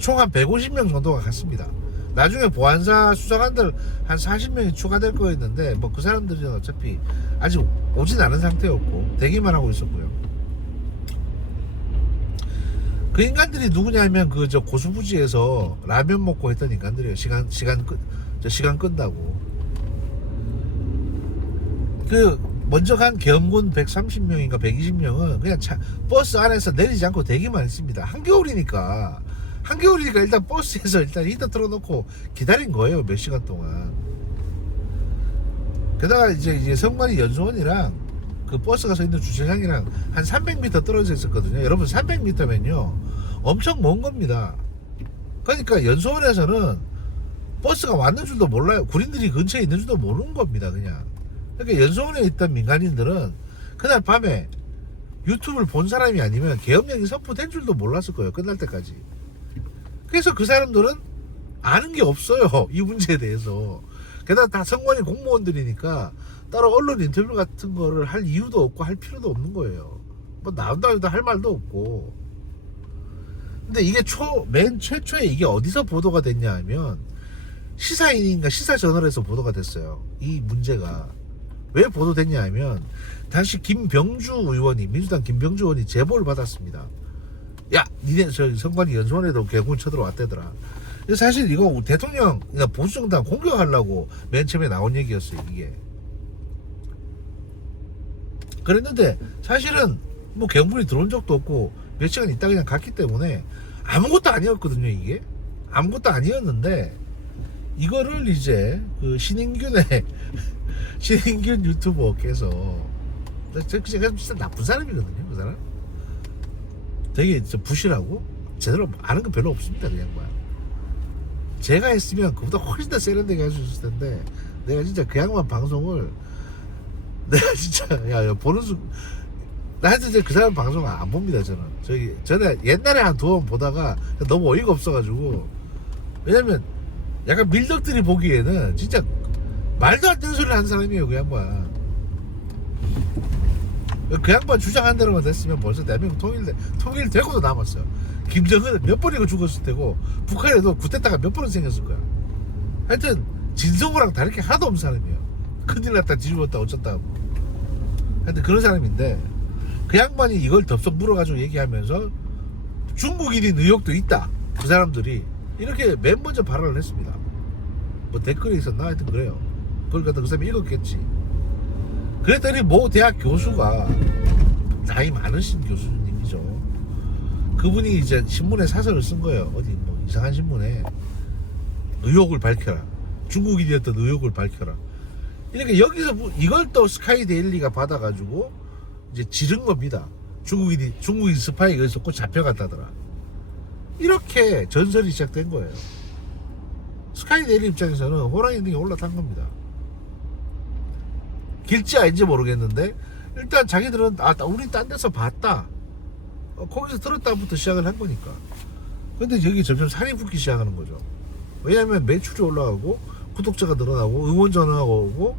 총 한 150명 정도가 갔습니다. 나중에 보안사 수사관들 한 40명이 추가될 거였는데 뭐 그 사람들은 어차피 아직 오진 않은 상태였고 대기만 하고 있었고요. 그 인간들이 누구냐면 그 저 고수부지에서 라면 먹고 했던 인간들이에요. 시간 끈다고. 그 먼저 간 경군 130명인가 120명은 그냥 버스 안에서 내리지 않고 대기만 했습니다. 한겨울이니까 일단 버스에서 일단 히터 틀어놓고 기다린 거예요. 몇 시간 동안. 게다가 이제 성관이 연수원이랑 그 버스가 서 있는 주차장이랑 한 300m 떨어져 있었거든요. 여러분 300m면요 엄청 먼 겁니다. 그러니까 연수원에서는 버스가 왔는 줄도 몰라요. 군인들이 근처에 있는 줄도 모르는 겁니다. 그냥. 그러니까 연수원에 있던 민간인들은 그날 밤에 유튜브를 본 사람이 아니면 계엄령이 선포된 줄도 몰랐을 거예요. 끝날 때까지. 그래서 그 사람들은 아는 게 없어요. 이 문제에 대해서. 게다가 다 성관이 공무원들이니까 따로 언론 인터뷰 같은 거를 할 이유도 없고 할 필요도 없는 거예요. 뭐 나온다 해도 할 말도 없고. 근데 이게 맨 최초에 이게 어디서 보도가 됐냐 하면 시사인인가 시사저널에서 보도가 됐어요. 이 문제가. 왜 보도됐냐 하면 당시 김병주 의원이 민주당 김병주 의원이 제보를 받았습니다. 야 니네 저 성관이 연수원에도 개군 쳐들어왔대더라. 사실 이거 대통령 보수정당 공격하려고 맨 처음에 나온 얘기였어요. 이게 그랬는데 사실은 뭐 개군이 들어온 적도 없고 몇 시간 있다 그냥 갔기 때문에 아무것도 아니었거든요. 이게 아무것도 아니었는데 이거를 이제 그 신인균 유튜버께서 제가 진짜 나쁜 사람이거든요. 그 사람 되게 부실하고 제대로 아는 거 별로 없습니다. 그냥 뭐 제가 했으면 그보다 훨씬 더 세련되게 할 수 있을 텐데 내가 진짜 그 양반 방송을 내가 진짜 야 보는 나한테 이제 그 사람 방송 안 봅니다. 저는 옛날에 한 2번 보다가 너무 어이가 없어가지고. 왜냐면 약간 밀덕들이 보기에는 진짜 말도 안 되는 소리를 하는 사람이에요. 그 양반. 그 양반 주장한 대로만 됐으면 벌써 대한민국 통일되고도 남았어요. 김정은은 몇 번이고 죽었을 테고 북한에도 쿠데타가 몇 번은 생겼을 거야. 하여튼 진성호랑 다를 게 하나도 없는 사람이에요. 큰일 났다 뒤집었다 어쩐다 하고. 하여튼 그런 사람인데 그 양반이 이걸 덥석 물어가지고 얘기하면서 중국인인 의혹도 있다. 그 사람들이 이렇게 맨 먼저 발언을 했습니다. 뭐 댓글에 있었나? 하여튼 그래요. 그걸 갖다 그 사람이 읽었겠지. 그랬더니 모 대학 교수가 나이 많으신 교수님이죠. 그분이 이제 신문에 사설을 쓴 거예요. 어디 뭐 이상한 신문에 의혹을 밝혀라. 중국인이었던 의혹을 밝혀라. 이렇게 여기서 이걸 또 스카이 데일리가 받아가지고 이제 지른 겁니다. 중국인 스파이가 있었고 잡혀갔다더라. 이렇게 전설이 시작된 거예요. 스카이 데일리 입장에서는 호랑이 등에 올라탄 겁니다. 길지 아닌지 모르겠는데 일단 자기들은 우리 딴 데서 봤다. 거기서 들었다부터 시작을 한 거니까. 근데 여기 점점 살이 붙기 시작하는 거죠. 왜냐하면 매출이 올라가고 구독자가 늘어나고 응원 전화가 오고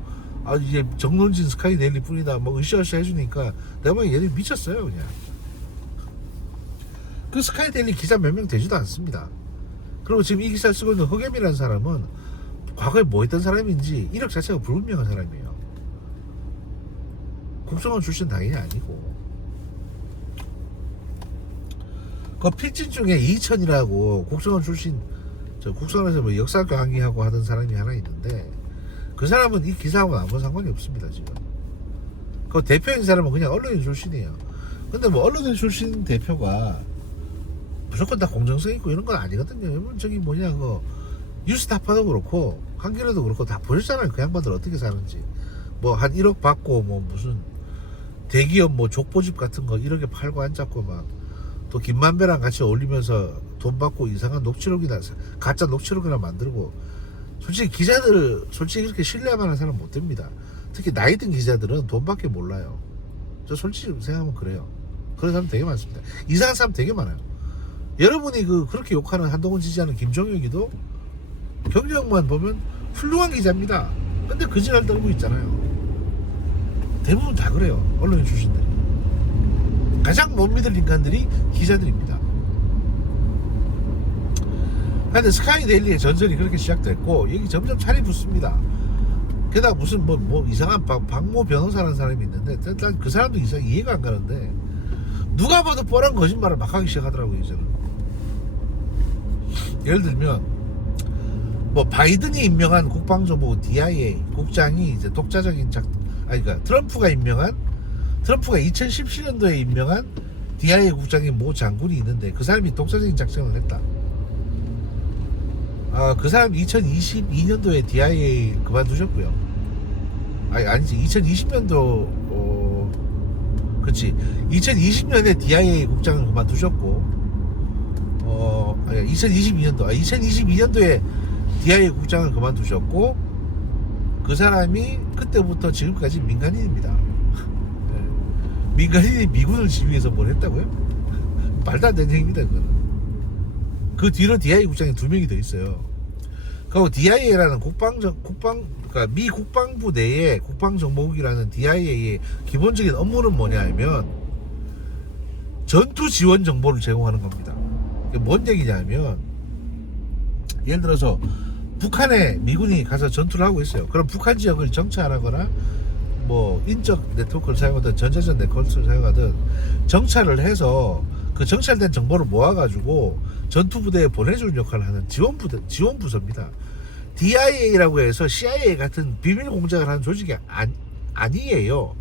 이제 정론진 스카이 데일리 뿐이다 뭐 으쌰으쌰 해주니까 내가 보기엔 얘들이 미쳤어요. 그냥 그 스카이 데일리 기자 몇 명 되지도 않습니다. 그리고 지금 이 기사를 쓰고 있는 허겸이라는 사람은 과거에 뭐 했던 사람인지 이력 자체가 불분명한 사람이에요. 국정원 출신 당연히 아니고. 그 필진 중에 이천이라고 국정원 출신 국정원에서 뭐 역사 강의하고 하던 사람이 하나 있는데 그 사람은 이 기사하고는 아무 상관이 없습니다. 지금 그 대표인 사람은 그냥 언론인 출신이에요. 근데 뭐 언론인 출신 대표가 무조건 다 공정성 있고 이런 건 아니거든요. 여러분 저기 그 뉴스타파도 그렇고 한겨레도 그렇고 다 보셨잖아요. 그 양반들 어떻게 사는지. 뭐 한 1억 받고 뭐 무슨 대기업 뭐 족보집 같은 거 1억에 팔고 앉았고 막 또 김만배랑 같이 어울리면서 돈 받고 이상한 녹취록이나 가짜 녹취록이나 만들고. 솔직히 기자들 솔직히 이렇게 신뢰할 만한 사람 못 됩니다. 특히 나이 든 기자들은 돈밖에 몰라요. 저 솔직히 생각하면 그래요. 그런 사람 되게 많습니다. 이상한 사람 되게 많아요. 여러분이 그렇게 욕하는 한동훈 지지하는 김종혁이도 경력만 보면 훌륭한 기자입니다. 근데 거짓말 떨고 있잖아요. 대부분 다 그래요. 언론인 출신들이. 가장 못 믿을 인간들이 기자들입니다. 근데 스카이데일리의 전설이 그렇게 시작됐고 여기 점점 차이 붙습니다. 게다가 무슨 뭐 이상한 박모 변호사라는 사람이 있는데 일단 그 사람도 이해가 안 가는데 누가 봐도 뻔한 거짓말을 막 하기 시작하더라고요 이제는. 예를 들면 뭐 바이든이 임명한 국방정보국 DIA 국장이 이제 독자적인 그러니까 트럼프가 2017년도에 임명한 DIA 국장인 모 장군이 있는데 그 사람이 독자적인 작전을 했다. 그 사람이 2022년도에 DIA 그만두셨고요. 아니지 2020년도 그치 2020년에 DIA 국장을 그만두셨고 2022년도에 DIA 국장을 그만두셨고 그 사람이 그때부터 지금까지 민간인입니다. 민간인이 미군을 지휘해서 뭘 했다고요? 말도 안 되는 얘기입니다. 그거는. 그 뒤로 DIA 국장이 2명이 더 있어요. 그리고 DIA라는 그러니까 미 국방부 내에 국방정보국이라는 DIA의 기본적인 업무는 뭐냐 하면 전투 지원 정보를 제공하는 겁니다. 이게 뭔 얘기냐면 예를 들어서 북한에 미군이 가서 전투를 하고 있어요. 그럼 북한 지역을 정찰하거나 뭐 인적 네트워크를 사용하든 전자전 네트워크를 사용하든 정찰을 해서 그 정찰된 정보를 모아가지고 전투부대에 보내주는 역할을 하는 지원부서입니다. DIA라고 해서 CIA 같은 비밀 공작을 하는 조직이 아니에요.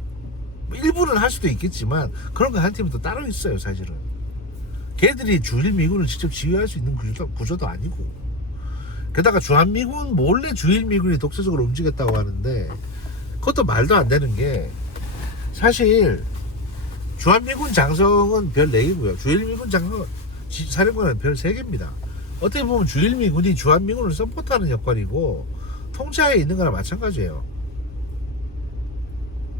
일부는 할 수도 있겠지만 그런 거 한 팀이 또 따로 있어요. 사실은 걔들이 주일 미군을 직접 지휘할 수 있는 구조도 아니고, 게다가 주한미군 몰래 주일 미군이 독자적으로 움직였다고 하는데 그것도 말도 안 되는 게, 사실 주한미군 장성은 별 4개고요. 주일미군 장성 사령관은 별 3개입니다. 어떻게 보면 주일미군이 주한미군을 서포트하는 역할이고 통치하에 있는 거나 마찬가지예요.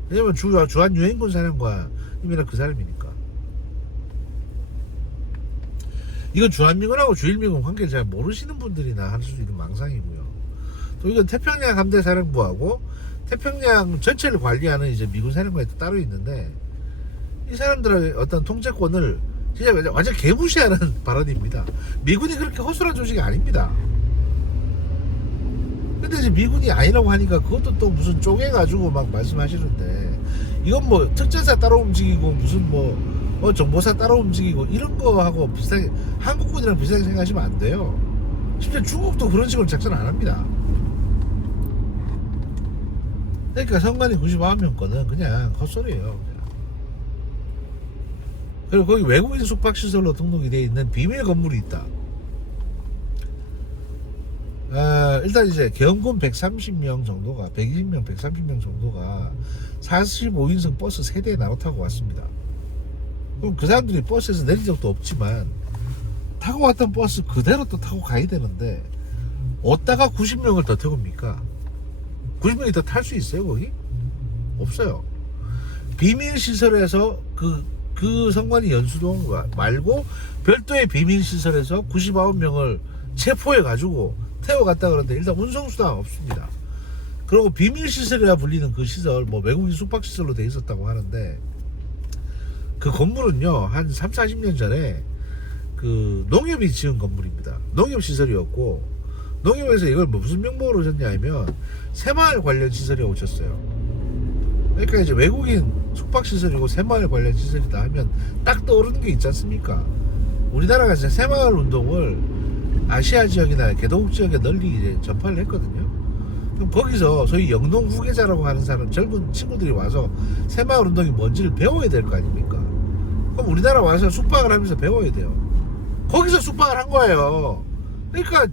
왜냐면 주한유엔군 사령관이면 그 사람이니까. 이건 주한미군하고 주일미군 관계를 잘 모르시는 분들이나 할 수 있는 망상이고요. 또 이건 태평양 함대 사령부하고 태평양 전체를 관리하는 이제 미군 사령관이 또 따로 있는데, 이 사람들의 어떤 통제권을 진짜 완전 개무시하는 발언입니다. 미군이 그렇게 허술한 조직이 아닙니다. 근데 이제 미군이 아니라고 하니까 그것도 또 무슨 쪼개가지고 막 말씀하시는데, 이건 뭐 특전사 따로 움직이고 무슨 뭐 정보사 따로 움직이고 이런 거하고 비슷하게, 한국군이랑 비슷하게 생각하시면 안 돼요. 심지어 중국도 그런 식으로 작전 안 합니다. 그러니까 선관위 99명 거는 그냥 헛소리예요. 그리고 거기 외국인 숙박시설로 등록이 되어 있는 비밀 건물이 있다. 일단 이제 경군 130명 정도가 120명 130명 정도가 45인승 버스 3대에 나눠 타고 왔습니다. 그럼 그 사람들이 버스에서 내린 적도 없지만 타고 왔던 버스 그대로 또 타고 가야 되는데 어디다가 90명을 더 태웁니까? 90명이 더 탈 수 있어요 거기? 없어요. 비밀시설에서 그 선관위 연수동 말고 별도의 비밀시설에서 99명을 체포해가지고 태워갔다 그러는데 일단 운송수단 없습니다. 그리고 비밀시설이라 불리는 그 시설, 뭐 외국인 숙박시설로 돼 있었다고 하는데, 그 건물은요 한 30-40년 전에 그 농협이 지은 건물입니다. 농협시설이었고, 농협에서 이걸 무슨 명목으로 줬냐 하면 새마을 관련 시설이라고 쳤어요. 그러니까 이제 외국인 숙박시설이고 새마을 관련 시설이다 하면 딱 떠오르는 게 있지 않습니까? 우리나라가 이제 새마을 운동을 아시아 지역이나 개도국 지역에 널리 이제 전파를 했거든요. 그럼 거기서 소위 영농 후계자라고 하는 사람, 젊은 친구들이 와서 새마을 운동이 뭔지를 배워야 될 거 아닙니까? 그럼 우리나라 와서 숙박을 하면서 배워야 돼요. 거기서 숙박을 한 거예요. 그러니까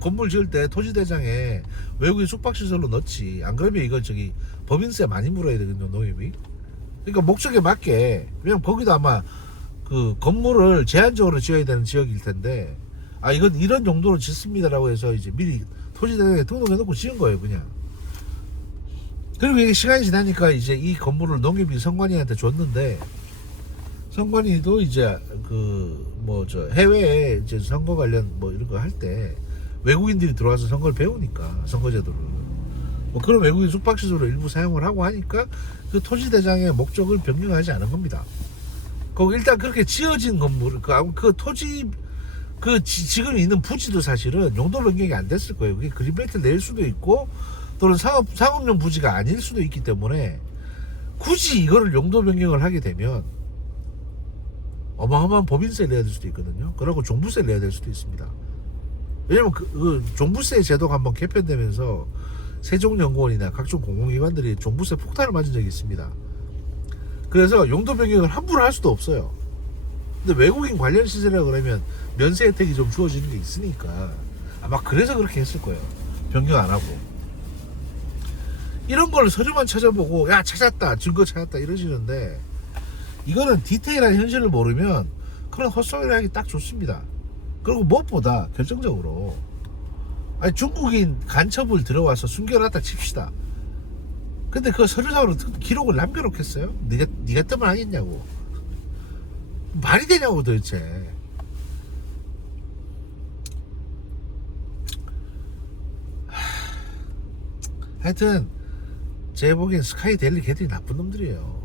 건물 지을 때 토지대장에 외국인 숙박시설로 넣지. 안 그러면 이거 법인세 많이 물어야 되거든요, 농협이. 그러니까 목적에 맞게, 왜냐면 거기도 아마 그 건물을 제한적으로 지어야 되는 지역일 텐데, 이건 이런 용도로 짓습니다라고 해서 이제 미리 토지대장에 등록해놓고 지은 거예요, 그냥. 그리고 이게 시간이 지나니까 이제 이 건물을 농협이 선관위한테 줬는데, 선관위도 이제 해외에 이제 선거 관련 이런 거 할 때 외국인들이 들어와서 선거를 배우니까, 선거제도를 그런 외국인 숙박시설로 일부 사용을 하고 하니까 그 토지대장의 목적을 변경하지 않은 겁니다. 거기 일단 그렇게 지어진 건물, 그 토지 지금 있는 부지도 사실은 용도 변경이 안 됐을 거예요. 그게 그린벨트 낼 수도 있고 또는 상업용 부지가 아닐 수도 있기 때문에 굳이 이거를 용도 변경을 하게 되면 어마어마한 법인세 내야 될 수도 있거든요. 그러고 종부세 내야 될 수도 있습니다. 왜냐면 그 종부세 제도가 한번 개편되면서 세종연구원이나 각종 공공기관들이 종부세 폭탄을 맞은 적이 있습니다. 그래서 용도 변경을 함부로 할 수도 없어요. 근데 외국인 관련 시설이라 그러면 면세 혜택이 좀 주어지는 게 있으니까 아마 그래서 그렇게 했을 거예요. 변경 안 하고. 이런 걸 서류만 찾아보고 야 찾았다 증거 찾았다 이러시는데 이거는 디테일한 현실을 모르면 그런 헛소리를 하기 딱 좋습니다. 그리고 무엇보다 결정적으로 아니 중국인 간첩을 들어와서 숨겨놨다 칩시다. 근데 그 서류상으로 기록을 남겨놓겠어요? 네가 뜨면 하겠냐고. 말이 되냐고 도대체. 하여튼 제가 보기엔 스카이데일리 걔들이 나쁜 놈들이에요.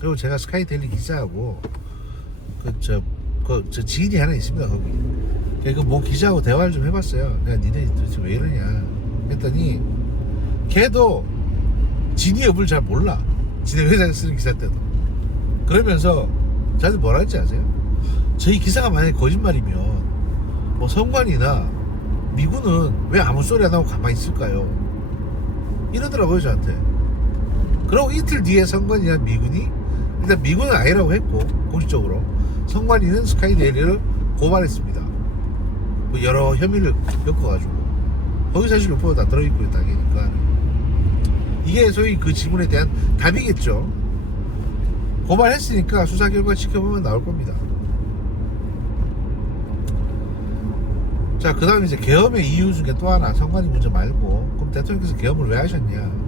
그리고 제가 스카이데일리 기자하고 저 지인이 하나 있습니다. 거기 그 기자하고 대화를 좀 해봤어요. 그러니까 니네 도대체 왜 이러냐 했더니 걔도 진위 여부를 잘 몰라. 지네 회사에서 쓰는 기사 때도. 그러면서 저한테 뭐라 했지 아세요? 저희 기사가 만약에 거짓말이면 뭐 성관이나 미군은 왜 아무 소리 안 하고 가만히 있을까요? 이러더라고요 저한테. 그리고 이틀 뒤에 성관이나 미군이 일단 미군은 아니라고 했고 공식적으로 성관이는 스카이데일리를 고발했습니다. 뭐 여러 혐의를 엮어가지고 거기 사실 루퍼가 다 들어있고 당이니까 이게 소위 그 질문에 대한 답이겠죠. 고발했으니까 수사 결과 지켜보면 나올 겁니다. 자, 그 다음에 이제 계엄의 이유 중에 또 하나 성관이 문제 말고 그럼 대통령께서 계엄을 왜 하셨냐.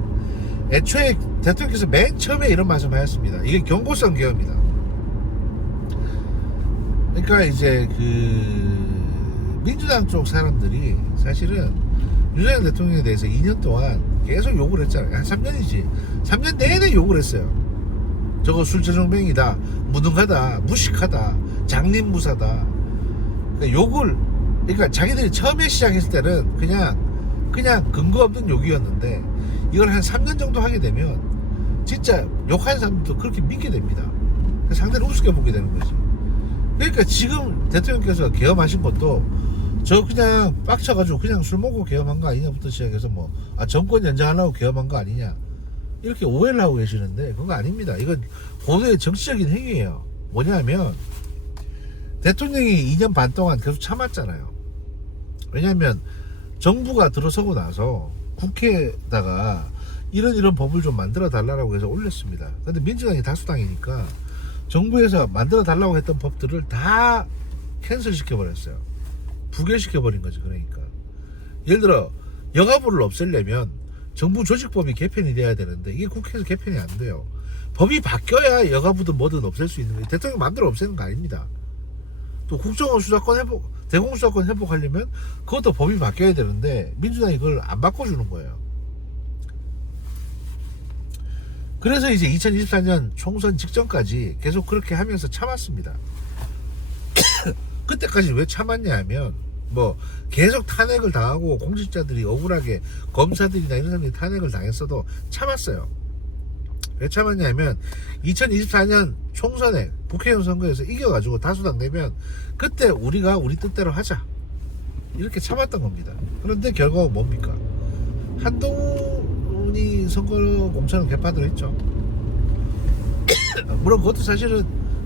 애초에 대통령께서 맨 처음에 이런 말씀 하셨습니다. 이게 경고성 계엄이다. 그러니까 이제 그 민주당 쪽 사람들이 사실은 윤석열 대통령에 대해서 2년 동안 계속 욕을 했잖아요. 한 3년이지 3년 내내 욕을 했어요. 저거 술주정뱅이다, 무능하다, 무식하다, 장님무사다. 그러니까 욕을, 그러니까 자기들이 처음에 시작했을 때는 그냥 근거 없는 욕이었는데 이걸 한 3년 정도 하게 되면 진짜 욕하는 사람들도 그렇게 믿게 됩니다. 상대를 우습게 보게 되는 거지. 그러니까 지금 대통령께서 계엄하신 것도 저 그냥 빡쳐가지고 그냥 술 먹고 계엄한 거 아니냐부터 시작해서 정권 연장하려고 계엄한 거 아니냐 이렇게 오해를 하고 계시는데 그거 아닙니다. 이건 고도의 정치적인 행위예요. 뭐냐면 대통령이 2년 반 동안 계속 참았잖아요. 왜냐하면 정부가 들어서고 나서 국회에다가 이런 법을 좀 만들어 달라고 해서 올렸습니다. 근데 민주당이 다수당이니까 정부에서 만들어 달라고 했던 법들을 다 캔슬 시켜버렸어요. 부결시켜버린 거지. 그러니까 예를 들어 여가부를 없애려면 정부 조직법이 개편이 돼야 되는데 이게 국회에서 개편이 안 돼요. 법이 바뀌어야 여가부든 뭐든 없앨 수 있는 거예요. 대통령 마음대로 없애는 거 아닙니다. 또 국정원 수사권 회복, 대공수사권 회복하려면 그것도 법이 바뀌어야 되는데 민주당이 그걸 안 바꿔주는 거예요. 그래서 이제 2024년 총선 직전까지 계속 그렇게 하면서 참았습니다. 그때까지 왜 참았냐 하면 계속 탄핵을 당하고 공직자들이 억울하게 검사들이나 이런 사람들이 탄핵을 당했어도 참았어요. 왜 참았냐 하면 2024년 총선에 국회의원 선거에서 이겨가지고 다수당 내면 그때 우리가 우리 뜻대로 하자 이렇게 참았던 겁니다. 그런데 결과가 뭡니까? 한동훈이 선거 공천을 개판으로 했죠. 물론 그것도 사실은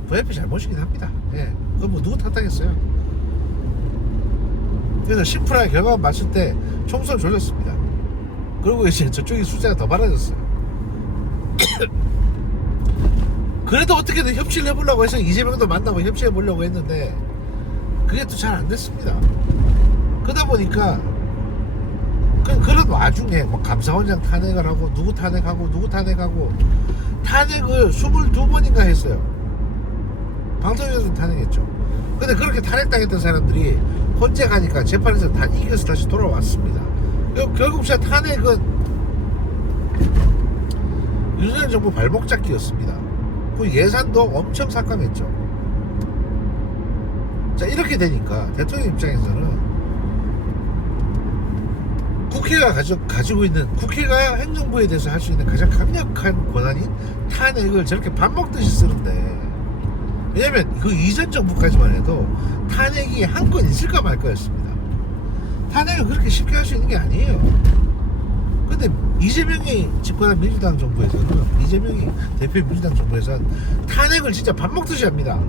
VIP 잘못이긴 합니다. 예, 그건 누구 탓하겠어요. 그래서 심플하게 결과만 봤을 때 총선을 조졌습니다. 그리고 이제 저쪽이 숫자가 더 많아졌어요. 그래도 어떻게든 협치를 해보려고 해서 이재명도 만나고 협치해보려고 했는데 그게 또 잘 안 됐습니다. 그러다 보니까 그런 와중에 감사원장 탄핵을 하고 누구 탄핵하고 탄핵을 22번인가 했어요. 방송에서 탄핵했죠. 근데 그렇게 탄핵당했던 사람들이 헌재 가니까 재판에서 다 이겨서 다시 돌아왔습니다. 결국 진짜 탄핵은 윤석열 정부 발목 잡기였습니다. 그 예산도 엄청 삭감했죠. 자, 이렇게 되니까 대통령 입장에서는 국회가 가지고 있는, 국회가 행정부에 대해서 할 수 있는 가장 강력한 권한인 탄핵을 저렇게 밥 먹듯이 쓰는데, 왜냐면 그 이전 정부까지만 해도 탄핵이 한 건 있을까 말까였습니다. 탄핵을 그렇게 쉽게 할 수 있는 게 아니에요. 근데 이재명이 집권한 민주당 정부에서는, 이재명이 대표 민주당 정부에서는 탄핵을 진짜 밥 먹듯이 합니다.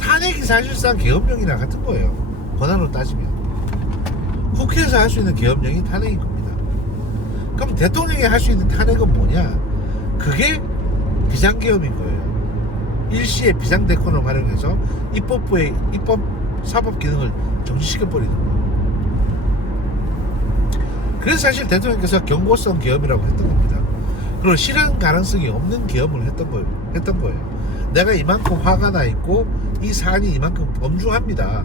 탄핵이 사실상 계엄령이나 같은 거예요. 권한으로 따지면 국회에서 할 수 있는 계엄령이 탄핵인 겁니다. 그럼 대통령이 할 수 있는 탄핵은 뭐냐? 그게 비상계엄인 거예요. 일시에 비상대권을 활용해서 입법부의 입법 사법 기능을 정지시켜버리는 거예요. 그래서 사실 대통령께서 경고성 계엄이라고 했던 겁니다. 그리고 실현 가능성이 없는 계엄을 했던 거예요. 내가 이만큼 화가 나 있고 이 사안이 이만큼 엄중합니다.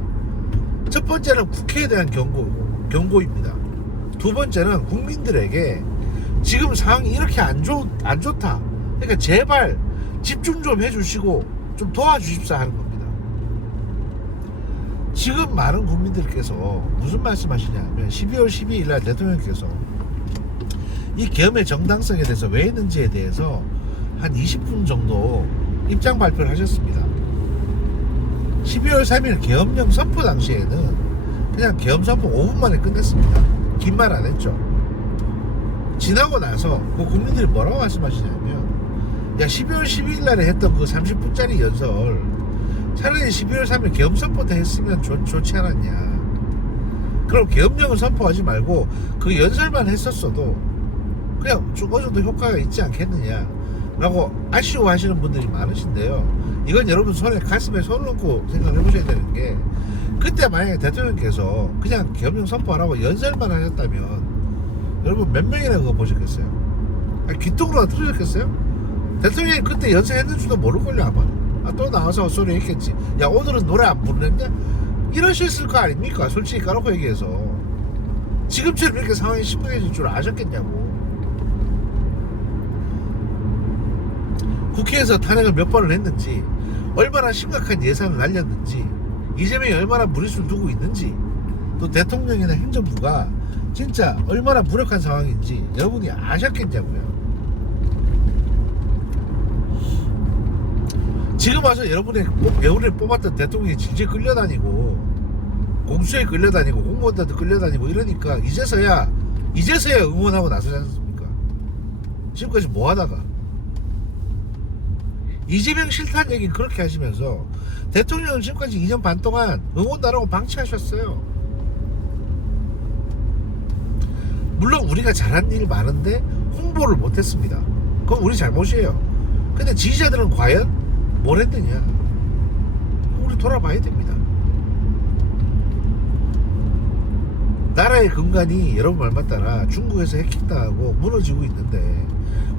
첫 번째는 국회에 대한 경고입니다. 두 번째는 국민들에게 지금 상황이 이렇게 안 좋다. 그러니까 제발 집중 좀 해주시고 좀 도와주십사 하는 겁니다. 지금 많은 국민들께서 무슨 말씀하시냐면 12월 12일 날 대통령께서 이 계엄의 정당성에 대해서 왜 했는지에 대해서 한 20분 정도 입장 발표를 하셨습니다. 12월 3일 계엄령 선포 당시에는 그냥 계엄 선포 5분 만에 끝냈습니다. 긴 말 안 했죠. 지나고 나서 그 국민들이 뭐라고 말씀하시냐면, 야, 12월 12일 날에 했던 그 30분짜리 연설 차라리 12월 3일 계엄 선포 때 했으면 좋지 않았냐. 그럼 계엄령을 선포하지 말고 그 연설만 했었어도 그냥 어느 정도 효과가 있지 않겠느냐 라고 아쉬워하시는 분들이 많으신데요. 이건 여러분 가슴에 손을 얹고 생각을 해보셔야 되는 게, 그때 만약에 대통령께서 그냥 계엄령 선포 안 하고 연설만 하셨다면 여러분 몇 명이나 그거 보셨겠어요? 아니, 귀뚱으로 들으셨겠어요? 대통령이 그때 연설했는 줄도 모를걸요 아마. 또 나와서 헛소리 했겠지. 야, 오늘은 노래 안 부르는데? 이러셨을 거 아닙니까? 솔직히 까놓고 얘기해서. 지금처럼 이렇게 상황이 심각해질 줄 아셨겠냐고. 국회에서 탄핵을 몇 번을 했는지, 얼마나 심각한 예산을 날렸는지, 이재명이 얼마나 무리수를 두고 있는지, 또 대통령이나 행정부가 진짜 얼마나 무력한 상황인지 여러분이 아셨겠냐고요. 지금 와서 여러분의 뽑았던 대통령이 질질 끌려다니고 공수처에 끌려다니고 공무원들한테 끌려다니고 이러니까 이제서야 응원하고 나서지 않습니까? 지금까지 뭐 하다가 이재명 싫다는 얘기 그렇게 하시면서 대통령은 지금까지 2년 반 동안 응원도 안 하고 방치하셨어요. 물론 우리가 잘한 일이 많은데 홍보를 못했습니다. 그건 우리 잘못이에요. 근데 지지자들은 과연 뭘 했느냐? 우리 돌아봐야 됩니다. 나라의 근간이 여러분 말 맞다나 중국에서 해킹당하고 무너지고 있는데,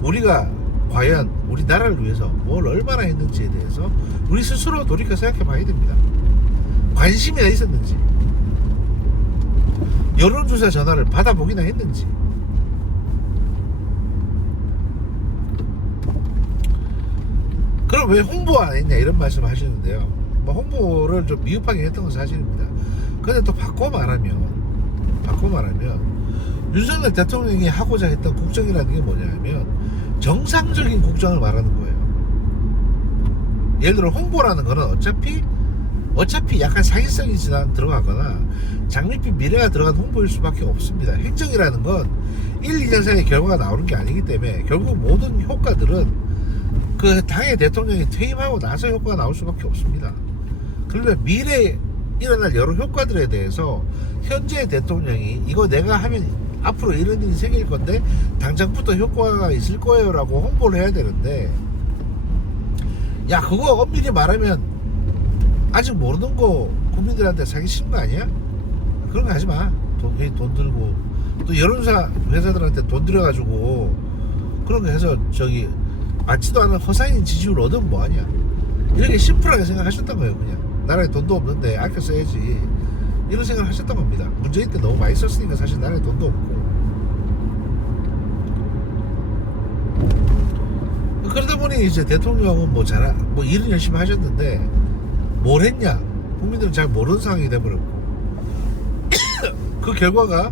우리가 과연 우리 나라를 위해서 뭘 얼마나 했는지에 대해서 우리 스스로 돌이켜 생각해 봐야 됩니다. 관심이 있었는지, 여론조사 전화를 받아보기나 했는지. 그럼 왜 홍보 안 했냐 이런 말씀을 하시는데요. 뭐 홍보를 좀 미흡하게 했던 건 사실입니다. 근데 또 바꿔 말하면 윤석열 대통령이 하고자 했던 국정이라는 게 뭐냐면 정상적인 국정을 말하는 거예요. 예를 들어 홍보라는 거는 어차피 약간 사기성이 들어가거나 장밋빛 미래가 들어간 홍보일 수밖에 없습니다. 행정이라는 건 1, 2년 사이에 결과가 나오는 게 아니기 때문에 결국 모든 효과들은 그 당의 대통령이 퇴임하고 나서 효과가 나올 수밖에 없습니다. 그러면 미래에 일어날 여러 효과들에 대해서 현재 대통령이 이거 내가 하면 앞으로 이런 일이 생길 건데 당장부터 효과가 있을 거예요 라고 홍보를 해야 되는데, 야, 그거 엄밀히 말하면 아직 모르는 거 국민들한테 사기치는 거 아니야? 그런 거 하지 마. 돈 들고 또 여론조사 회사들한테 돈 들여가지고 그런 거 해서 맞지도 않은 허상인 지지율 얻으면 뭐하냐, 이렇게 심플하게 생각하셨던 거예요. 그냥 나라에 돈도 없는데 아껴 써야지 이런 생각을 하셨던 겁니다. 문재인 때 너무 많이 썼으니까 사실 나라에 돈도 없고. 그러다 보니 이제 대통령은 뭐 일은 열심히 하셨는데 뭘 했냐? 국민들은 잘 모르는 상황이 돼버렸고 그 결과가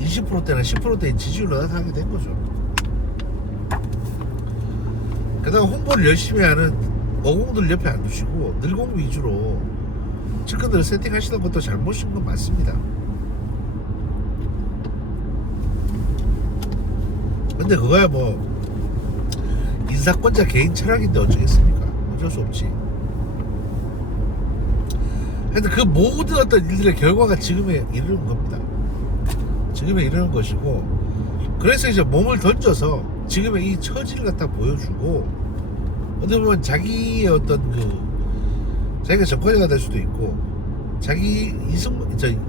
20%대나 10%대의 지지율로 나타나게 된 거죠. 게다가 홍보를 열심히 하는 어공들 옆에 안 두시고 늘공 위주로 측근들을 세팅하시는 것도 잘못인 건 맞습니다. 근데 그거야 뭐 인사권자 개인 철학인데 어쩌겠습니까? 어쩔 수 없지. 근데 그 모든 어떤 일들의 결과가 지금에 이르는 겁니다. 지금에 이르는 것이고, 그래서 이제 몸을 던져서 지금의 이 처지를 갖다 보여주고, 어떻게 보면 자기의 어떤 자기가 정권이가 될 수도 있고,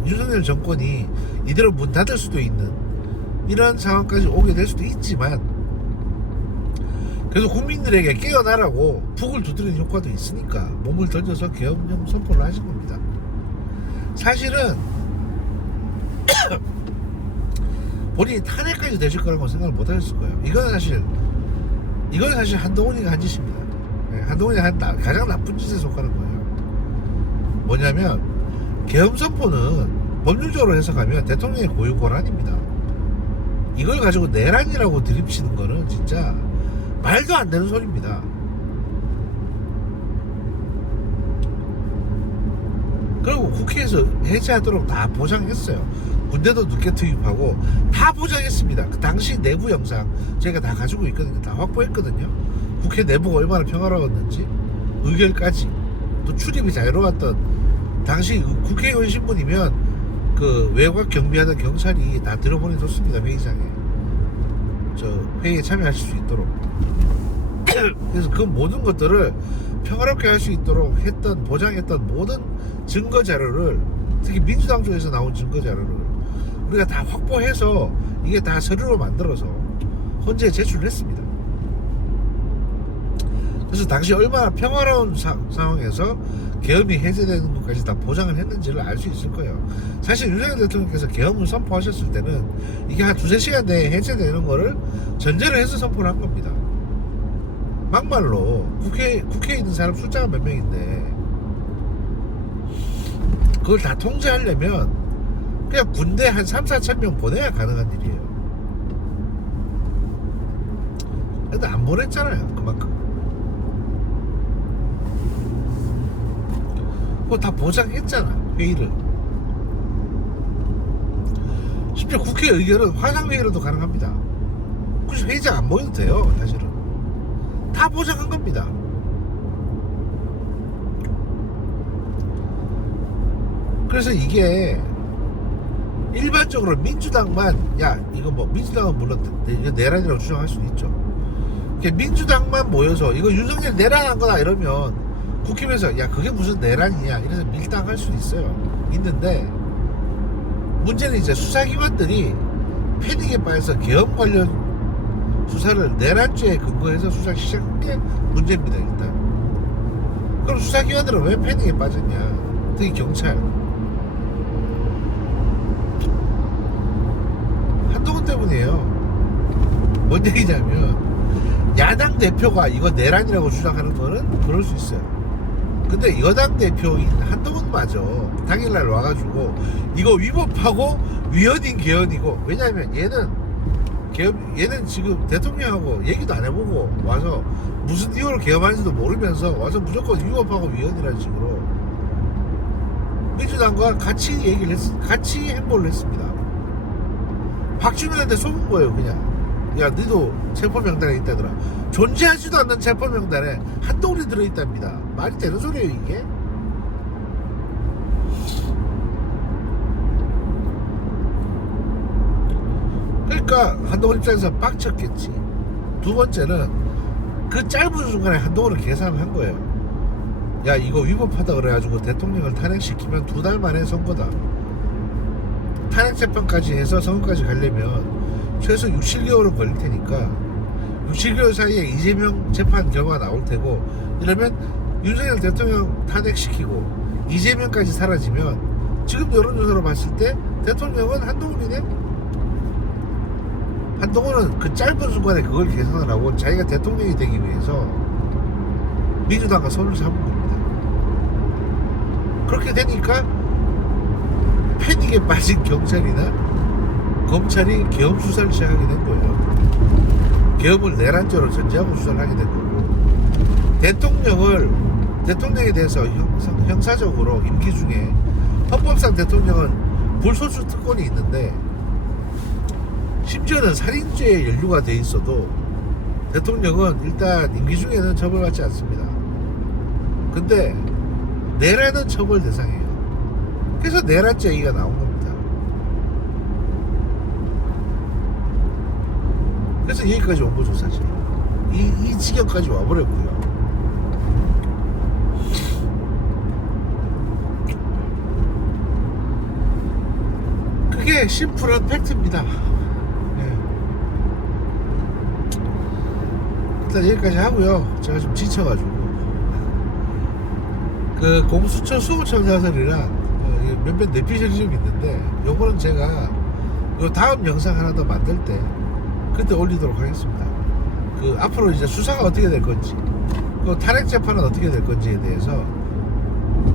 윤석열 정권이 이대로 문 닫을 수도 있는 이런 상황까지 오게 될 수도 있지만, 그래서 국민들에게 깨어나라고 북을 두드리는 효과도 있으니까 몸을 던져서 계엄령 선포를 하신 겁니다. 사실은 본인이 탄핵까지 되실 거라고 생각을 못 하셨을 거예요. 이건 사실 한동훈이가 한 짓입니다. 한동훈이가 한 가장 나쁜 짓에 속하는 거예요. 뭐냐면 계엄 선포는 법률적으로 해석하면 대통령의 고유 권한입니다. 이걸 가지고 내란이라고 드립치는 거는 진짜 말도 안 되는 소리입니다. 그리고 국회에서 해제하도록 다 보장했어요. 군대도 늦게 투입하고 다 보장했습니다. 그 당시 내부 영상 제가 다 가지고 있거든요. 다 확보했거든요. 국회 내부가 얼마나 평화로웠는지 의결까지 또 출입이 자유로웠던 당시 국회의원 신분이면 그 외곽 경비하던 경찰이 다 들어보내줬습니다. 회의장에 회의에 참여하실 수 있도록. 그래서 그 모든 것들을 평화롭게 할 수 있도록 보장했던 모든 증거 자료를, 특히 민주당 쪽에서 나온 증거 자료를 우리가 다 확보해서 이게 다 서류로 만들어서 헌재에 제출을 했습니다. 그래서 당시 얼마나 평화로운 상황에서 계엄이 해제되는 것까지 다 보장을 했는지를 알 수 있을 거예요. 사실 윤석열 대통령께서 계엄을 선포하셨을 때는 이게 한 2-3시간 내에 해제되는 거를 전제를 해서 선포를 한 겁니다. 막말로 국회에 있는 사람 숫자가 몇 명인데 그걸 다 통제하려면 그냥 군대 한 3-4천 명 보내야 가능한 일이에요. 근데 안 보냈잖아요. 그만큼. 그거 다 보장했잖아. 회의를. 심지어 국회 의결은 화상회의로도 가능합니다. 굳이 회의장 안 모여도 돼요. 사실은 다 보장한 겁니다. 그래서 이게 일반적으로 민주당만, 이거 뭐 민주당은 물론 이거 내란이라고 주장할 수도 있죠. 민주당만 모여서 이거 윤석열 내란한 거다 이러면 국힘에서 그게 무슨 내란이냐 이래서 밀당할 수 있는데 문제는 이제 수사기관들이 패닉에 빠져서 계엄 관련 수사를 내란죄에 근거해서 수사를 시작한 게 문제입니다. 일단 그럼 수사기관들은 왜 패닉에 빠졌냐, 특히 경찰. 한동훈 때문이에요. 뭔 얘기냐면 야당 대표가 이거 내란이라고 주장하는 거는 그럴 수 있어요. 근데 여당 대표인 한동훈마저 당일날 와가지고 이거 위법하고 위헌인 개헌이고, 왜냐하면 얘는 지금 대통령하고 얘기도 안 해보고 와서 무슨 이유로 개헌하는지도 모르면서 와서 무조건 위법하고 위헌이라는 식으로 민주당과 같이 같이 행보를 했습니다. 박주민한테 속은 거예요. 그냥 너도 체포명단에 있다더라. 존재하지도 않는 체포명단에 한동훈이 들어있답니다. 말이 되는 소리예요 이게? 그러니까 한동훈 입장에서 빡쳤겠지. 두 번째는 그 짧은 순간에 한동훈은 계산을 한 거예요. 이거 위법하다 그래가지고 대통령을 탄핵시키면 2달 만에 선거다. 탄핵재판까지 해서 선거까지 가려면 최소 6-7개월은 걸릴 테니까 6-7개월 사이에 이재명 재판 결과가 나올 테고, 이러면 윤석열 대통령 탄핵시키고 이재명까지 사라지면 지금 여론조사로 봤을 때 대통령은 한동훈이네? 한동훈은 그 짧은 순간에 그걸 계산을 하고 자기가 대통령이 되기 위해서 민주당과 손을 잡은 겁니다. 그렇게 되니까 패닉에 빠진 경찰이나 검찰이 계엄 수사를 시작하게 된 거예요. 계엄을 내란죄로 전제하고 수사를 하게 된 거고, 대통령에 대해서 형사적으로 임기 중에 헌법상 대통령은 불소추 특권이 있는데, 심지어는 살인죄에 연루가 돼 있어도 대통령은 일단 임기 중에는 처벌받지 않습니다. 근데 내란은 처벌 대상이에요. 그래서 내란죄 얘기가 나온 겁니다. 그래서 여기까지 온 거죠, 사실. 이 지경까지 와버렸고요. 그게 심플한 팩트입니다. 네. 일단 여기까지 하고요. 제가 좀 지쳐가지고 그 공수처 수호청사설이랑 몇몇 내피셜이 좀 있는데, 요거는 제가 요 다음 영상 하나 더 만들 때 그때 올리도록 하겠습니다. 그 앞으로 이제 수사가 어떻게 될 건지, 그 탄핵 재판은 어떻게 될 건지에 대해서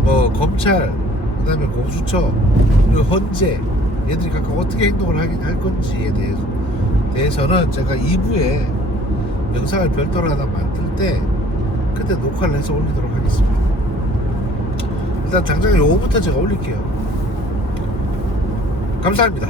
뭐 검찰, 그다음에 공수처, 그리고 헌재 얘들이 각각 어떻게 행동을 할 건지에 대해서는 제가 2부에 영상을 별도로 하나 만들 때 그때 녹화를 해서 올리도록 하겠습니다. 일단 당장 요거부터 제가 올릴게요. 감사합니다.